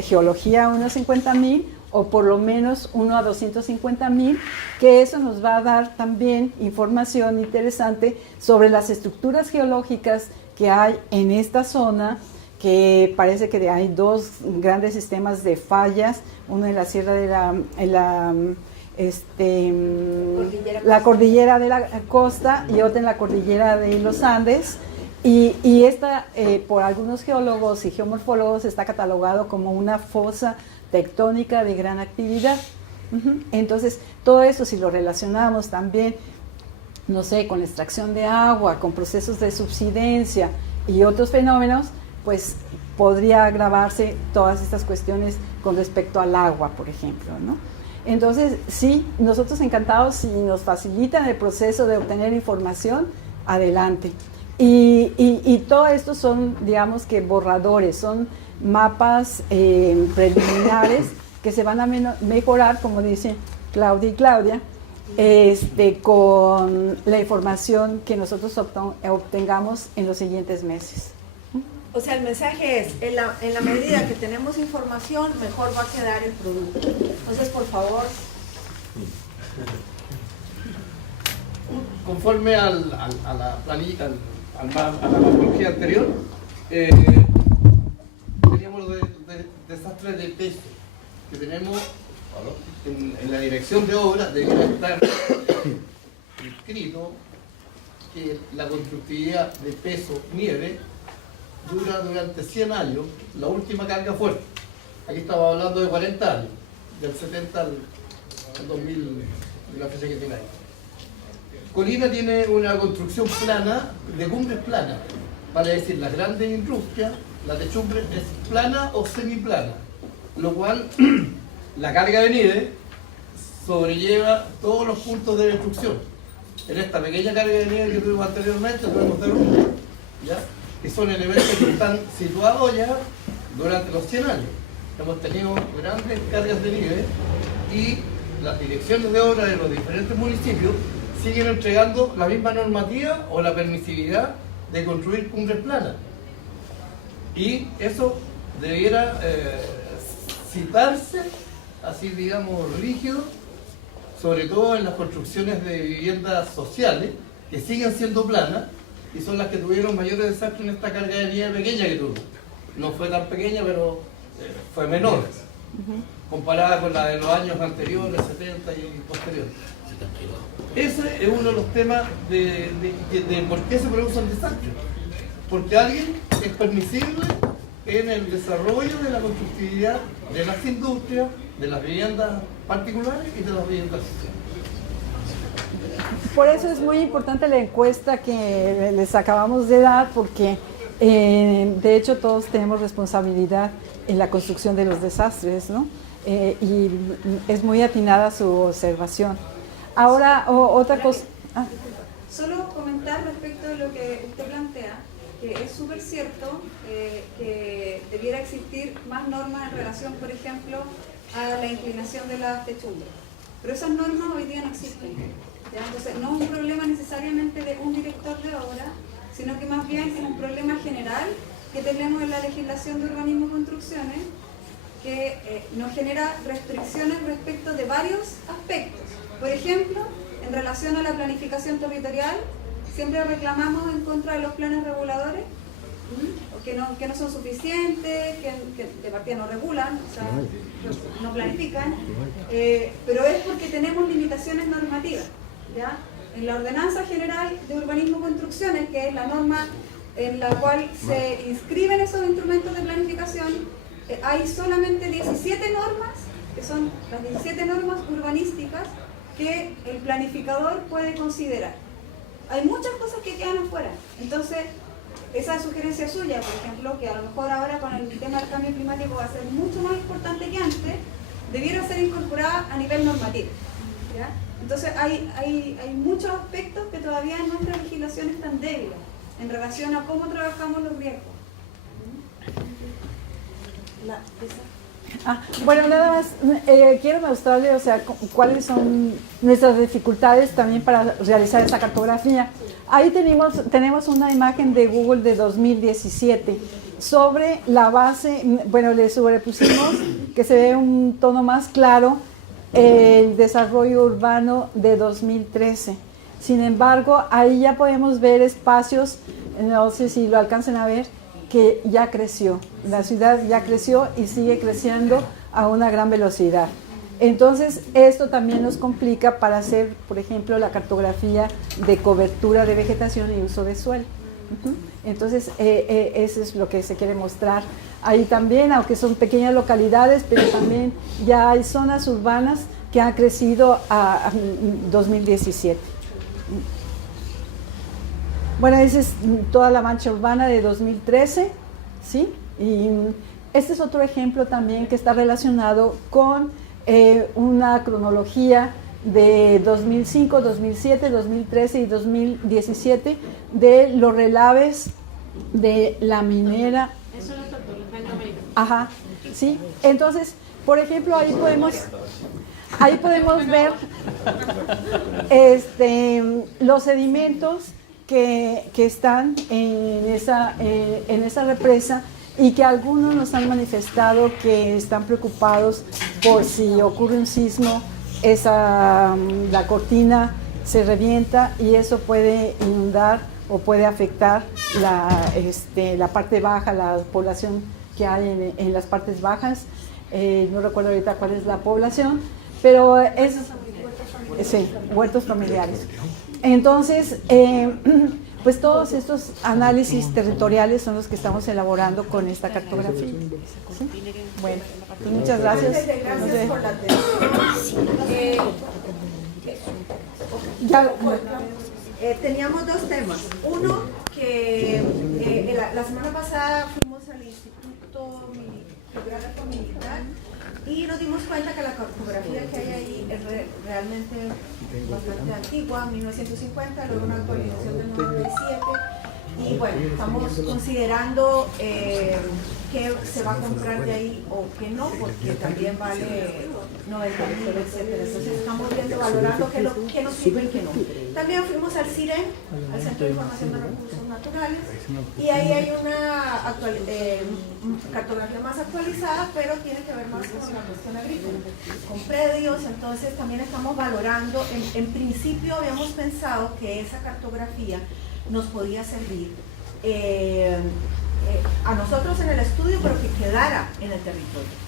geología 1/50,000 o por lo menos 1 a 250,000, que eso nos va a dar también información interesante sobre las estructuras geológicas que hay en esta zona, que parece que hay dos grandes sistemas de fallas, uno en la sierra de la cordillera de la costa y otro en la cordillera de los Andes. Y esta, por algunos geólogos y geomorfólogos, está catalogado como una fosa tectónica de gran actividad. Entonces, todo eso, si lo relacionamos también, no sé, con la extracción de agua, con procesos de subsidencia y otros fenómenos, pues podría agravarse todas estas cuestiones con respecto al agua, por ejemplo, ¿no? Entonces, sí, nosotros encantados, si nos facilitan el proceso de obtener información, adelante. Y todo esto son, digamos que borradores, son mapas preliminares que se van a mejorar, como dicen Claudia y Claudia, con la información que nosotros obtengamos en los siguientes meses. O sea, el mensaje es, en la medida que tenemos información, mejor va a quedar el producto. Entonces, por favor. Conforme a la metodología anterior, teníamos los desastres de peso que tenemos en la dirección de obra. Debería estar inscrito que la constructividad de peso nieve dura durante 100 años la última carga fuerte. Aquí estaba hablando de 40 años, del 70 al 2000, de la fecha que tiene ahí. Colina tiene una construcción plana, de cumbres planas, vale decir, las grandes industrias, la techumbre es plana o semiplana, lo cual la carga de nieve sobrelleva todos los puntos de destrucción. En esta pequeña carga de nieve que tuvimos anteriormente, tuvimos derrumbes, ¿ya? Que son elementos que están situados ya durante los 100 años. Hemos tenido grandes cargas de nieve y las direcciones de obra de los diferentes municipios siguen entregando la misma normativa o la permisividad de construir cumbres planas. Y eso debiera citarse, así digamos, rígido, sobre todo en las construcciones de viviendas sociales, que siguen siendo planas y son las que tuvieron mayores desastres en esta carga de nieve pequeña que tuvo. No fue tan pequeña, pero fue menor, comparada con la de los años anteriores, 70 y posteriores. Ese es uno de los temas de por qué se producen desastres. Porque alguien es permisible en el desarrollo de la constructividad de las industrias, de las viviendas particulares y de las viviendas sociales. Por eso es muy importante la encuesta que les acabamos de dar, porque de hecho todos tenemos responsabilidad en la construcción de los desastres, ¿no? Y es muy atinada su observación. Ahora, otra cosa... Solo comentar respecto de lo que usted plantea, que es súper cierto que debiera existir más normas en relación, por ejemplo, a la inclinación de las techumbres. Pero esas normas hoy día no existen. ¿Ya? Entonces, no es un problema necesariamente de un director de obra, sino que más bien es un problema general que tenemos en la legislación de urbanismo y construcciones, que nos genera restricciones respecto de varios aspectos. Por ejemplo, en relación a la planificación territorial, siempre reclamamos en contra de los planes reguladores, que no son suficientes, que de partida no regulan, o sea, no planifican, pero es porque tenemos limitaciones normativas, ¿ya? En la Ordenanza General de Urbanismo y Construcciones, que es la norma en la cual se inscriben esos instrumentos de planificación, hay solamente 17 normas, que son las 17 normas urbanísticas que el planificador puede considerar. Hay muchas cosas que quedan afuera. Entonces, esa sugerencia suya, por ejemplo, que a lo mejor ahora con el tema del cambio climático va a ser mucho más importante que antes, debiera ser incorporada a nivel normativo, ¿ya? Entonces, hay muchos aspectos que todavía en nuestra legislación están débiles en relación a cómo trabajamos los riesgos. Bueno, nada más quiero mostrarle, o sea, cuáles son nuestras dificultades también para realizar esta cartografía. Ahí tenemos una imagen de Google de 2017 sobre la base. Bueno, le sobrepusimos que se ve un tono más claro el desarrollo urbano de 2013. Sin embargo, ahí ya podemos ver espacios, no sé si lo alcancen a ver, que ya creció. La ciudad ya creció y sigue creciendo a una gran velocidad. Entonces, esto también nos complica para hacer, por ejemplo, la cartografía de cobertura de vegetación y uso de suelo. Entonces, eso es lo que se quiere mostrar. Ahí también, aunque son pequeñas localidades, pero también ya hay zonas urbanas que han crecido a 2017. Bueno, esa es toda la mancha urbana de 2013, ¿sí? Y este es otro ejemplo también que está relacionado con una cronología de 2005, 2007, 2013 y 2017 de los relaves de la minera. Eso es lo Ajá, sí. Entonces, por ejemplo, ahí podemos ver los sedimentos que están en esa represa y que algunos nos han manifestado que están preocupados por si ocurre un sismo, la cortina se revienta y eso puede inundar o puede afectar la parte baja, la población que hay en las partes bajas. No recuerdo ahorita cuál es la población, pero es huertos familiares. Entonces, pues todos estos análisis territoriales son los que estamos elaborando con esta cartografía. ¿Sí? Bueno, pues muchas gracias. Gracias por la atención. Teníamos dos temas. Uno, que la semana pasada fuimos al Instituto Geográfico Militar y nos dimos cuenta que la cartografía que hay ahí es realmente bastante antigua, 1950, luego una actualización del 97, y bueno, estamos considerando que se va a comprar de ahí o que no, porque también vale 90.000, etcétera. Entonces estamos viendo, valorando qué nos sirve y qué no. También fuimos al CIREN, al Centro de Información de Recursos Naturales, y ahí hay una cartografía más actualizada, pero tiene que ver más con la cuestión agrícola, con predios. Entonces también estamos valorando, en principio habíamos pensado que esa cartografía nos podía servir a nosotros en el estudio, pero que quedara en el territorio.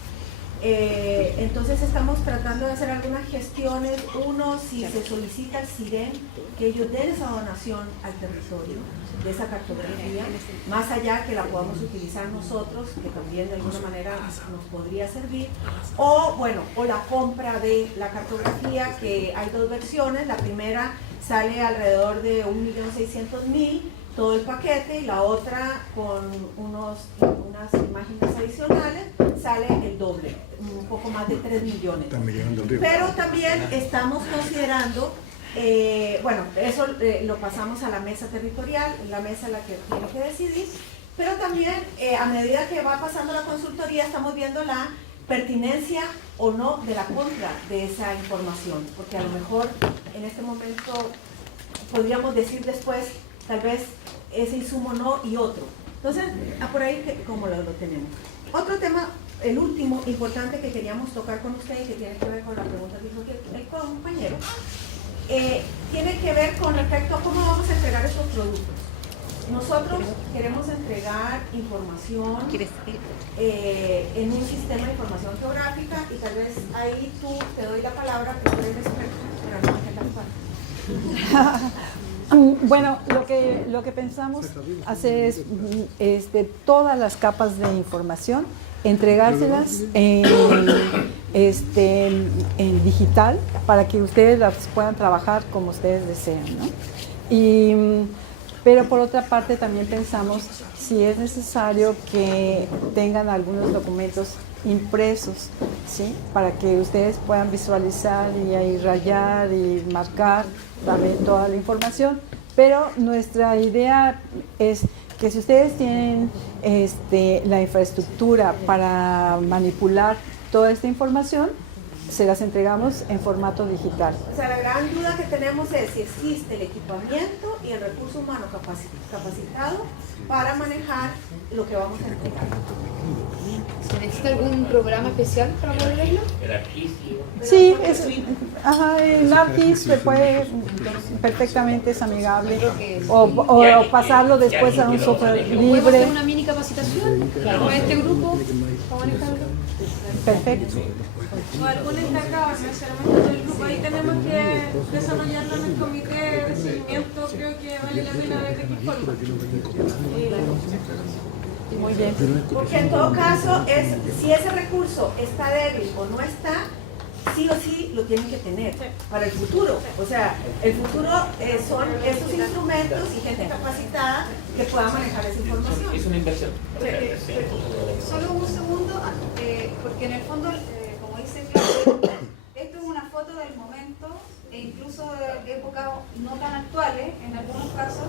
Entonces estamos tratando de hacer algunas gestiones. Uno, si se solicita al CIREN que ellos den esa donación al territorio de esa cartografía, más allá que la podamos utilizar nosotros, que también de alguna manera nos podría servir, o bueno, o la compra de la cartografía, que hay dos versiones. La primera sale alrededor de 1.600.000 todo el paquete, y la otra con unas imágenes adicionales sale el doble, un poco más de 3 millones. Pero también estamos considerando, bueno, eso lo pasamos a la mesa territorial, la mesa la que tiene que decidir, pero también a medida que va pasando la consultoría estamos viendo la pertinencia o no de la compra de esa información, porque a lo mejor en este momento podríamos decir después, tal vez ese insumo no y otro. Entonces, por ahí como lo tenemos. Otro tema, el último importante que queríamos tocar con usted y que tiene que ver con la pregunta que hizo el compañero, tiene que ver con respecto a cómo vamos a entregar esos productos. Nosotros queremos entregar información en un sistema de información geográfica, y tal vez ahí te doy la palabra, que tú eres experto, pero no me queda. Bueno, lo que pensamos hacer es de todas las capas de información, entregárselas en digital para que ustedes las puedan trabajar como ustedes desean, ¿no? Pero por otra parte también pensamos si es necesario que tengan algunos documentos impresos, ¿sí? Para que ustedes puedan visualizar y ahí rayar y marcar también toda la información. Pero nuestra idea es que si ustedes tienen la infraestructura para manipular toda esta información, se las entregamos en formato digital. O sea, la gran duda que tenemos es si existe el equipamiento y el recurso humano capacitado para manejar lo que vamos a entregar. ¿Se necesita algún programa especial para poder verlo? El arquivo. Sí, el ARKIS se puede perfectamente, es amigable, o pasarlo después a un software libre. ¿Puedo hacer una mini capacitación con este grupo para manejarlo? Perfecto. O algún encargado, no necesariamente del grupo. Ahí tenemos que desarrollarlo en el comité de seguimiento. Creo que vale la pena ver de qué forma. Muy bien. Porque en todo caso, si ese recurso está débil o no está, sí o sí lo tienen que tener para el futuro. O sea, el futuro son estos instrumentos y gente capacitada que pueda manejar esa información. Es una inversión. Solo un segundo, porque en el fondo, como dice Claudia, esto es una foto del momento, e incluso de épocas no tan actuales en algunos casos,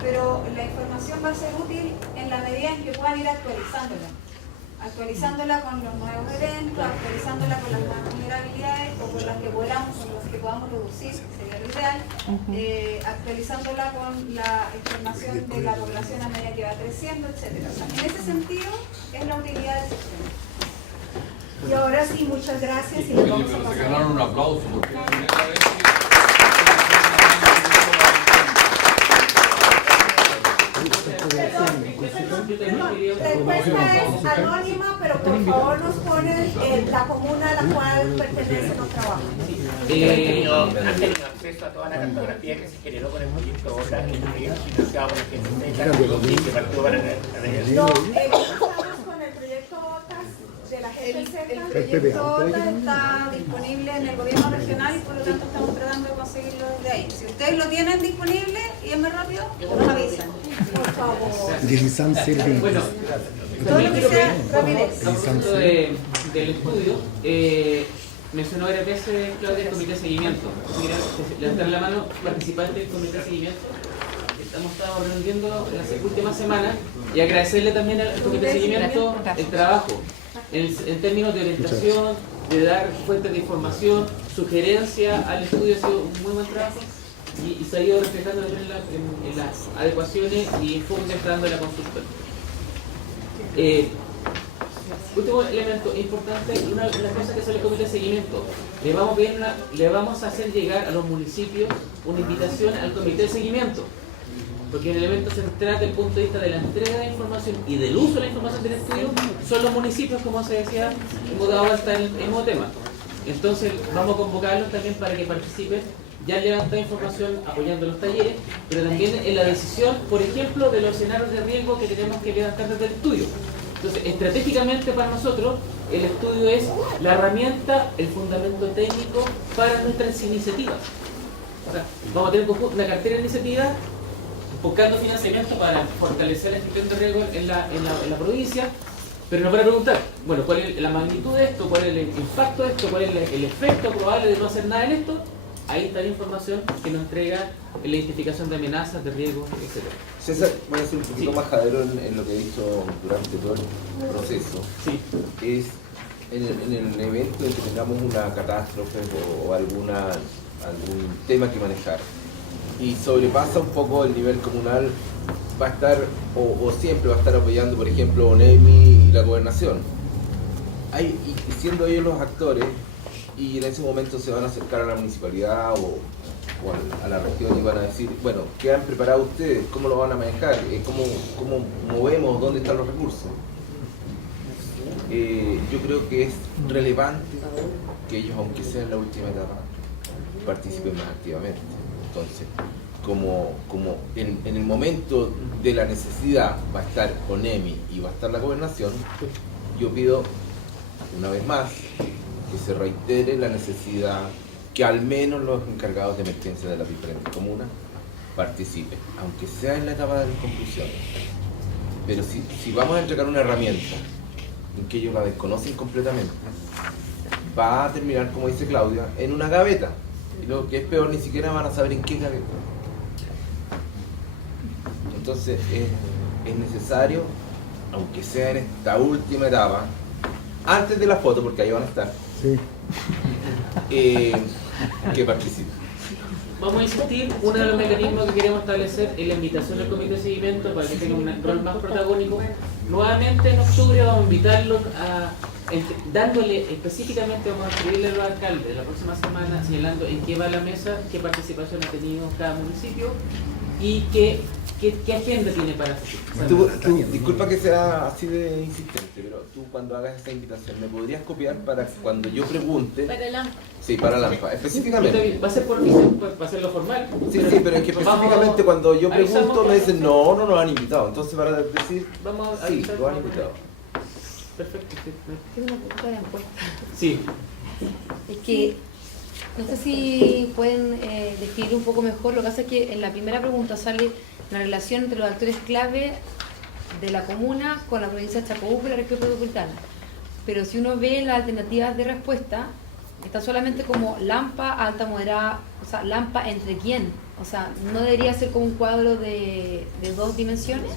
pero la información va a ser útil en la medida en que puedan ir actualizándola con los nuevos eventos, actualizándola con las nuevas vulnerabilidades o con las que podamos reducir, sería lo ideal, actualizándola con la información de la población a medida que va creciendo, etc. O sea, en ese sentido es la utilidad del sistema. Y ahora sí, muchas gracias y les vamos a pasar. Se ganaron un aplauso porque La encuesta es anónima, pero por favor nos ponen la comuna a la cual pertenecen los trabajos. Han tenido acceso a toda la cartografía que se generó con el proyecto OTA, que fue financiado por el GNC, que partió para No, estamos con el proyecto OTAS de la GNC. El proyecto OTA está disponible en el gobierno regional y por lo tanto estamos tratando de conseguirlo desde ahí. Si ustedes lo tienen disponible y es más rápido, nos avisan. Por favor. Bueno, Todo lo que sea rapidez. A propósito del estudio, mencionó varias veces, Claudia, el comité de seguimiento. Mira, levantar la mano, participantes del comité de seguimiento. Estamos reuniendo en las últimas semanas y agradecerle también al comité de seguimiento el trabajo en términos de orientación, de dar fuentes de información, sugerencia al estudio. Ha sido un muy buen trabajo y se ha ido reflejando también en las adecuaciones y enfoques que está dando la consulta. Último elemento importante, una cosa que sale el comité de seguimiento, le vamos a hacer llegar a los municipios una invitación al comité de seguimiento, porque el elemento central desde el punto de vista de la entrega de información y del uso de la información del estudio son los municipios, como se decía, hemos dado hasta el mismo tema. Entonces vamos a convocarlos también para que participen, ya levantar información apoyando los talleres, pero también en la decisión, por ejemplo, de los escenarios de riesgo que tenemos que levantar desde el estudio. Entonces, estratégicamente para nosotros, el estudio es la herramienta, el fundamento técnico para nuestras iniciativas. O sea, vamos a tener una cartera de iniciativas buscando financiamiento para fortalecer la gestión de riesgo en la provincia, pero nos van a preguntar, bueno, ¿cuál es la magnitud de esto? ¿Cuál es el impacto de esto? ¿Cuál es el efecto probable de no hacer nada en esto? Ahí está la información que nos entrega la identificación de amenazas, de riesgos, etc. César, voy a ser un poquito majadero en lo que he dicho durante todo el proceso. Sí. Es en el evento en que tengamos una catástrofe o algún tema que manejar y sobrepasa un poco el nivel comunal, va a estar o siempre va a estar apoyando, por ejemplo, ONEMI y la gobernación. Y siendo ellos los actores, y en ese momento se van a acercar a la municipalidad o a la región y van a decir, bueno, ¿qué han preparado ustedes? ¿Cómo lo van a manejar? ¿Cómo movemos? ¿Dónde están los recursos? Yo creo que es relevante que ellos, aunque sea en la última etapa, participen más activamente. Entonces, como en el momento de la necesidad va a estar ONEMI y va a estar la gobernación, yo pido una vez más que se reitere la necesidad que al menos los encargados de emergencia de las diferentes comunas participen, aunque sea en la etapa de conclusión. Pero si vamos a entregar una herramienta en que ellos la desconocen completamente, va a terminar, como dice Claudia, en una gaveta. Y lo que es peor, ni siquiera van a saber en qué gaveta. Entonces es necesario, aunque sea en esta última etapa, antes de la foto, porque ahí van a estar, sí, que participen. Vamos a insistir, uno de los mecanismos que queremos establecer es la invitación al comité de seguimiento para que tenga un rol más protagónico. Nuevamente en octubre vamos a invitarlos dándole específicamente, vamos a escribirle a los alcaldes la próxima semana señalando en qué va la mesa, qué participación ha tenido cada municipio y qué agenda tiene para tú, disculpa que sea así de insistente, pero tú cuando hagas esta invitación me podrías copiar para cuando yo pregunte. Para el AMPA. Sí, para el AMPA, específicamente. Va a ser por mí, va a ser lo formal. Sí, pero es que específicamente cuando yo pregunto me dicen no nos han invitado. Entonces para decir, sí, lo han invitado. Perfecto. Tengo una pregunta de encuesta. Sí. Es que no sé si pueden describir un poco mejor. Lo que pasa es que en la primera pregunta sale la relación entre los actores clave de la comuna con la provincia de Chacabuco y la región metropolitana. Pero si uno ve las alternativas de respuesta, está solamente como LAMPA, alta, moderada, o sea, LAMPA entre quién. O sea, ¿no debería ser como un cuadro de dos dimensiones?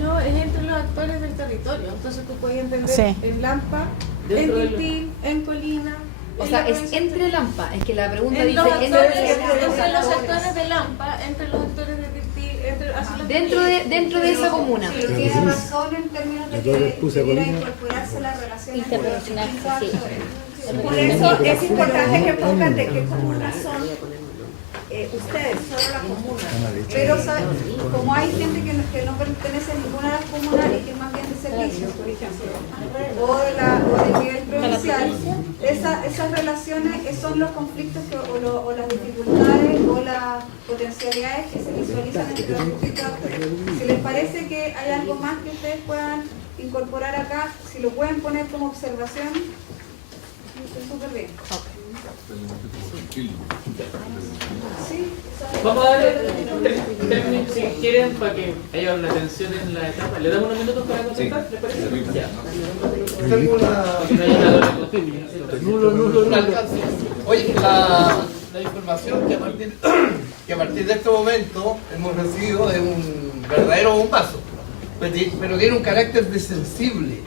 No, es entre los actores del territorio. Entonces tú puedes entender Sí. en Lampa, en Tiltil, en Colina. O sea, es entre LAMPA. Es que la pregunta entre dice entre los actores de Lampa, entre los actores de Tiltil, dentro de esa comuna. Sí, tiene razón en términos de que debiera incorporarse la relación internacional. Por eso es importante que pongan de qué comuna son ustedes, solo la comuna. Pero como hay gente que no pertenece a ninguna de las comunas y que es más bien de servicios, por ejemplo, o de nivel provincial, esas relaciones son los conflictos o las dificultades o las potencialidades que se visualizan entre los distintos actores. Si les parece que hay algo más que ustedes puedan incorporar acá, si lo pueden poner como observación, es súper bien. Vamos a dar 3 minutos si quieren para que haya una atención en la etapa. ¿Le damos unos minutos para contestar? ¿Les parece? Ya. Tengo un alcance. Oye, la información que a partir de este momento hemos recibido es un verdadero bombazo, pero tiene un carácter de sensible.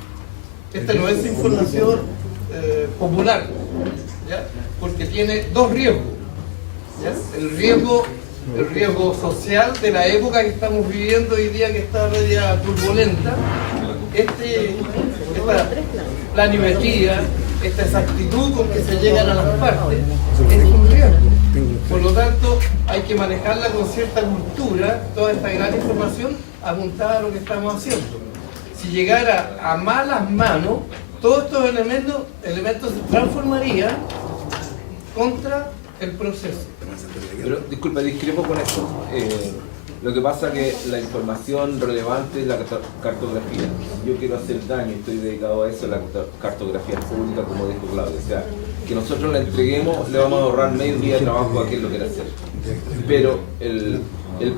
Esta no es información popular, ¿ya? Porque tiene dos riesgos. ¿Ya? El riesgo social de la época que estamos viviendo hoy día, que está media turbulenta, esta planimetría, esta exactitud con que se llegan a las partes, es un riesgo. Por lo tanto, hay que manejarla con cierta cultura, toda esta gran información apuntada a lo que estamos haciendo. Si llegara a malas manos, todos estos elementos se transformarían contra el proceso. Pero, disculpa, discrepo con esto. Lo que pasa es que la información relevante es la cartografía. Yo quiero hacer daño, estoy dedicado a eso, la cartografía pública, como dijo Claudio. O sea, que nosotros la entreguemos, le vamos a ahorrar medio día de trabajo a quien lo quiera hacer. Pero el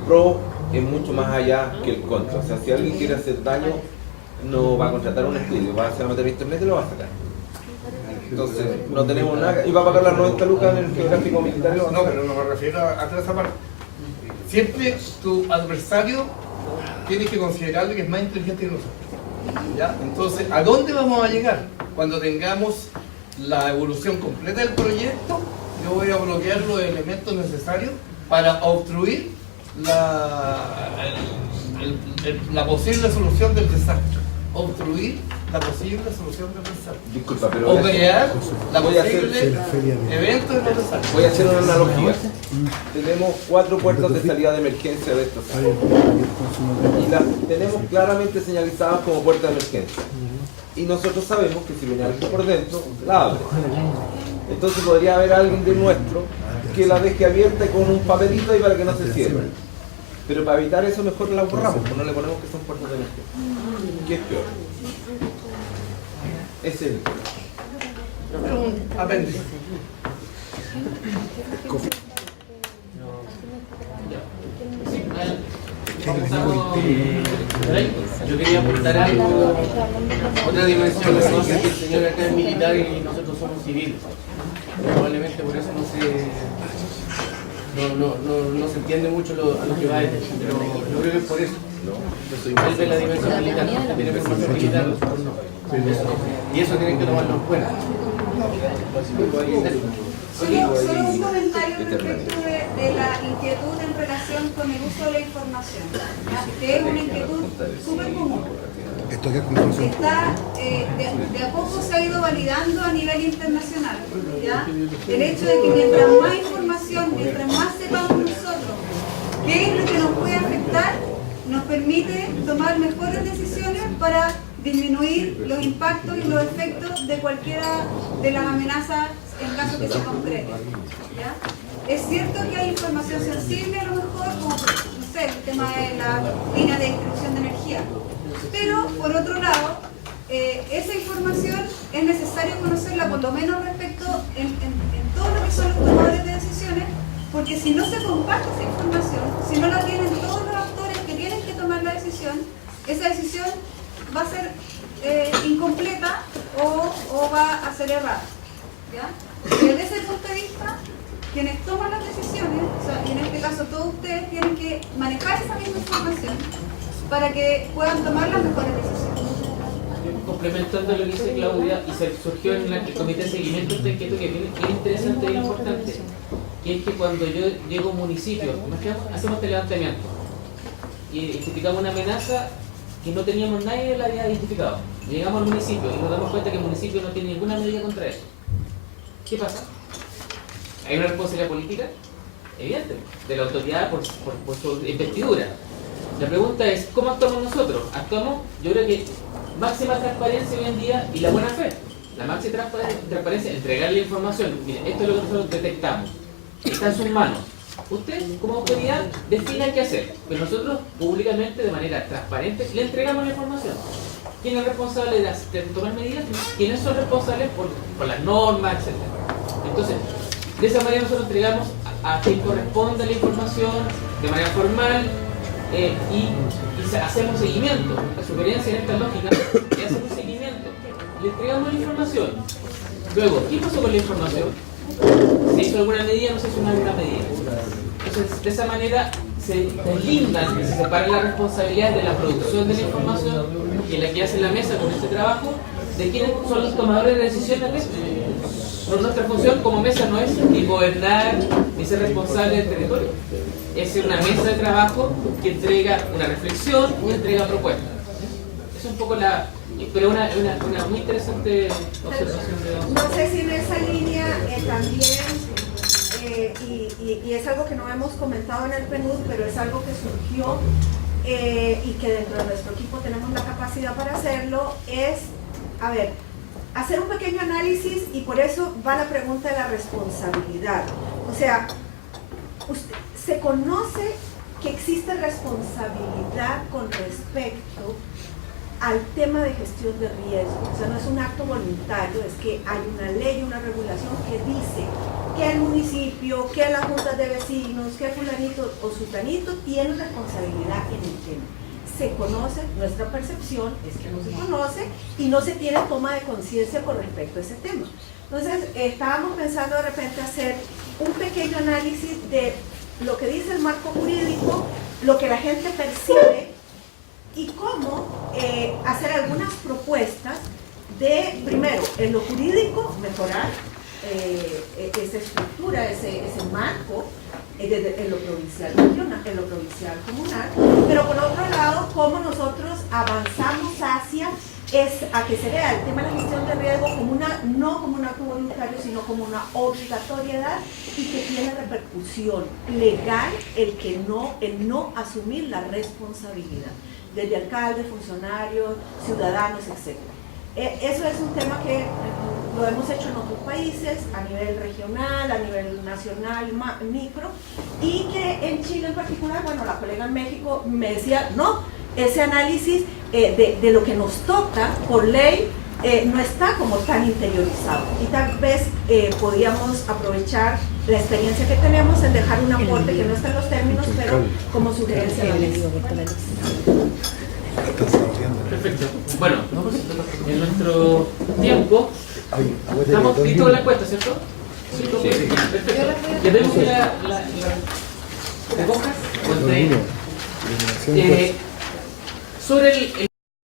pro es mucho más allá que el contra. O sea, si alguien quiere hacer daño, no va a contratar un estudio, va a meter a internet y lo va a sacar. Entonces, no tenemos nada. ¿Y va a pagar las 90 lucas en el geográfico militar? No, pero no me refiero a esa parte. Siempre tu adversario tienes que considerarle que es más inteligente que nosotros. ¿Ya? Entonces, ¿a dónde vamos a llegar? Cuando tengamos la evolución completa del proyecto, yo voy a bloquear los elementos necesarios para obstruir la posible solución del desastre. Obstruir la posible solución del desastre. Disculpa, pero o crear la posible evento de los desastres. Voy a hacer una analogía. Tenemos 4 puertas de salida de emergencia de estos y las tenemos claramente señalizadas como puertas de emergencia. Y nosotros sabemos que si viene algo por dentro, la abre. Entonces podría haber alguien de nuestro que la deje abierta con un papelito ahí para que no se cierre. Pero para evitar eso mejor la borramos, pues no le ponemos que son puertas de emergencia. ¿Qué es peor? Es el apéndice. Yo quería aportar algo, otra dimensión. Entonces, el señor acá es militar y nosotros somos civiles. Probablemente por eso no se entiende mucho a lo que va a decir, pero yo creo que es por eso. Él ve la dimensión militar, tiene formación militar, nosotros no. Y eso tienen que tomarlo en cuenta. Solo un comentario respecto de la inquietud en relación con el uso de la información, que es una inquietud súper común. Está, de a poco se ha ido validando a nivel internacional, ¿ya? El hecho de que mientras más información, mientras más sepamos nosotros qué es lo que nos puede afectar, nos permite tomar mejores decisiones para disminuir los impactos y los efectos de cualquiera de las amenazas en caso que se concrete, ¿ya? Es cierto que hay información sensible a lo mejor, como no sé, el tema de la línea de distribución de energía, pero por otro lado, esa información es necesario conocerla por lo menos respecto en todo lo que son los tomadores de decisiones, porque si no se comparte esa información, si no la tienen todos los actores que tienen que tomar la decisión, esa decisión va a ser incompleta o va a ser errada, ¿ya? Desde ese punto de vista, quienes toman las decisiones, o sea, y en este caso todos ustedes, tienen que manejar esa misma información para que puedan tomar las mejores decisiones. Complementando lo que dice Claudia, y se surgió en el comité de seguimiento esta inquietud que es bien interesante e importante, que es que cuando yo llego a un municipio, hacemos este levantamiento y identificamos una amenaza que no teníamos, nadie la había identificado. Llegamos al municipio y nos damos cuenta que el municipio no tiene ninguna medida contra eso. ¿Qué pasa? ¿Hay una responsabilidad política? Evidente, de la autoridad por su investidura. La pregunta es, ¿cómo actuamos nosotros? Actuamos, yo creo que máxima transparencia hoy en día y la buena fe. La máxima transparencia, entregarle información. Mire, esto es lo que nosotros detectamos. Está en sus manos. Usted, como autoridad, defina qué hacer. Pero nosotros, públicamente, de manera transparente, le entregamos la información. quién es responsable de tomar medidas, quiénes son responsables por las normas, etc. Entonces, de esa manera nosotros entregamos a quien corresponde la información de manera formal y hacemos seguimiento. La sugerencia en esta lógica es hacer un seguimiento. Le entregamos la información. Luego, ¿qué pasó con la información? ¿Se hizo alguna medida? ¿No se hizo alguna medida? Entonces, de esa manera se deslindan, se separan las responsabilidades de la producción de la información y la que hace la mesa con este trabajo, de quiénes son los tomadores de decisiones de esto. Nuestra función como mesa no es ni gobernar ni ser responsable del territorio. Es una mesa de trabajo que entrega una reflexión y entrega propuestas. Es un poco la... Pero una muy interesante observación de... No sé si en esa línea también, y es algo que no hemos comentado en el PNUD, pero es algo que surgió y que dentro de nuestro equipo tenemos la capacidad para hacerlo, es, a ver, hacer un pequeño análisis, y por eso va la pregunta de la responsabilidad. O sea, se conoce que existe responsabilidad con respecto al tema de gestión de riesgo. O sea, no es un acto voluntario, es que hay una ley, una regulación que dice que el municipio, que las juntas de vecinos, que fulanito o sutanito tiene responsabilidad en el tema. Se conoce, nuestra percepción es que no se conoce y no se tiene toma de conciencia con respecto a ese tema. Entonces, estábamos pensando de repente hacer un pequeño análisis de lo que dice el marco jurídico, lo que la gente percibe y cómo hacer algunas propuestas de, primero, en lo jurídico, mejorar esa estructura, ese marco, en lo provincial regional, en lo provincial comunal, pero por otro lado, cómo nosotros avanzamos hacia a que se vea el tema de la gestión de riesgo como no como un acto voluntario, sino como una obligatoriedad y que tiene repercusión legal el no asumir la responsabilidad, desde alcaldes, funcionarios, ciudadanos, etc. Eso es un tema que lo hemos hecho en otros países, a nivel regional, a nivel nacional, micro, y que en Chile en particular, bueno, la colega en México me decía, no, ese análisis de lo que nos toca por ley no está como tan interiorizado, y tal vez podíamos aprovechar la experiencia que tenemos en dejar un aporte que no está en los términos, pero como sugerencia a la mesa. Perfecto. Bueno, en nuestro tiempo, estamos listos con la encuesta, ¿cierto? Sí, perfecto. ¿Le vemos que la recojas? Sobre el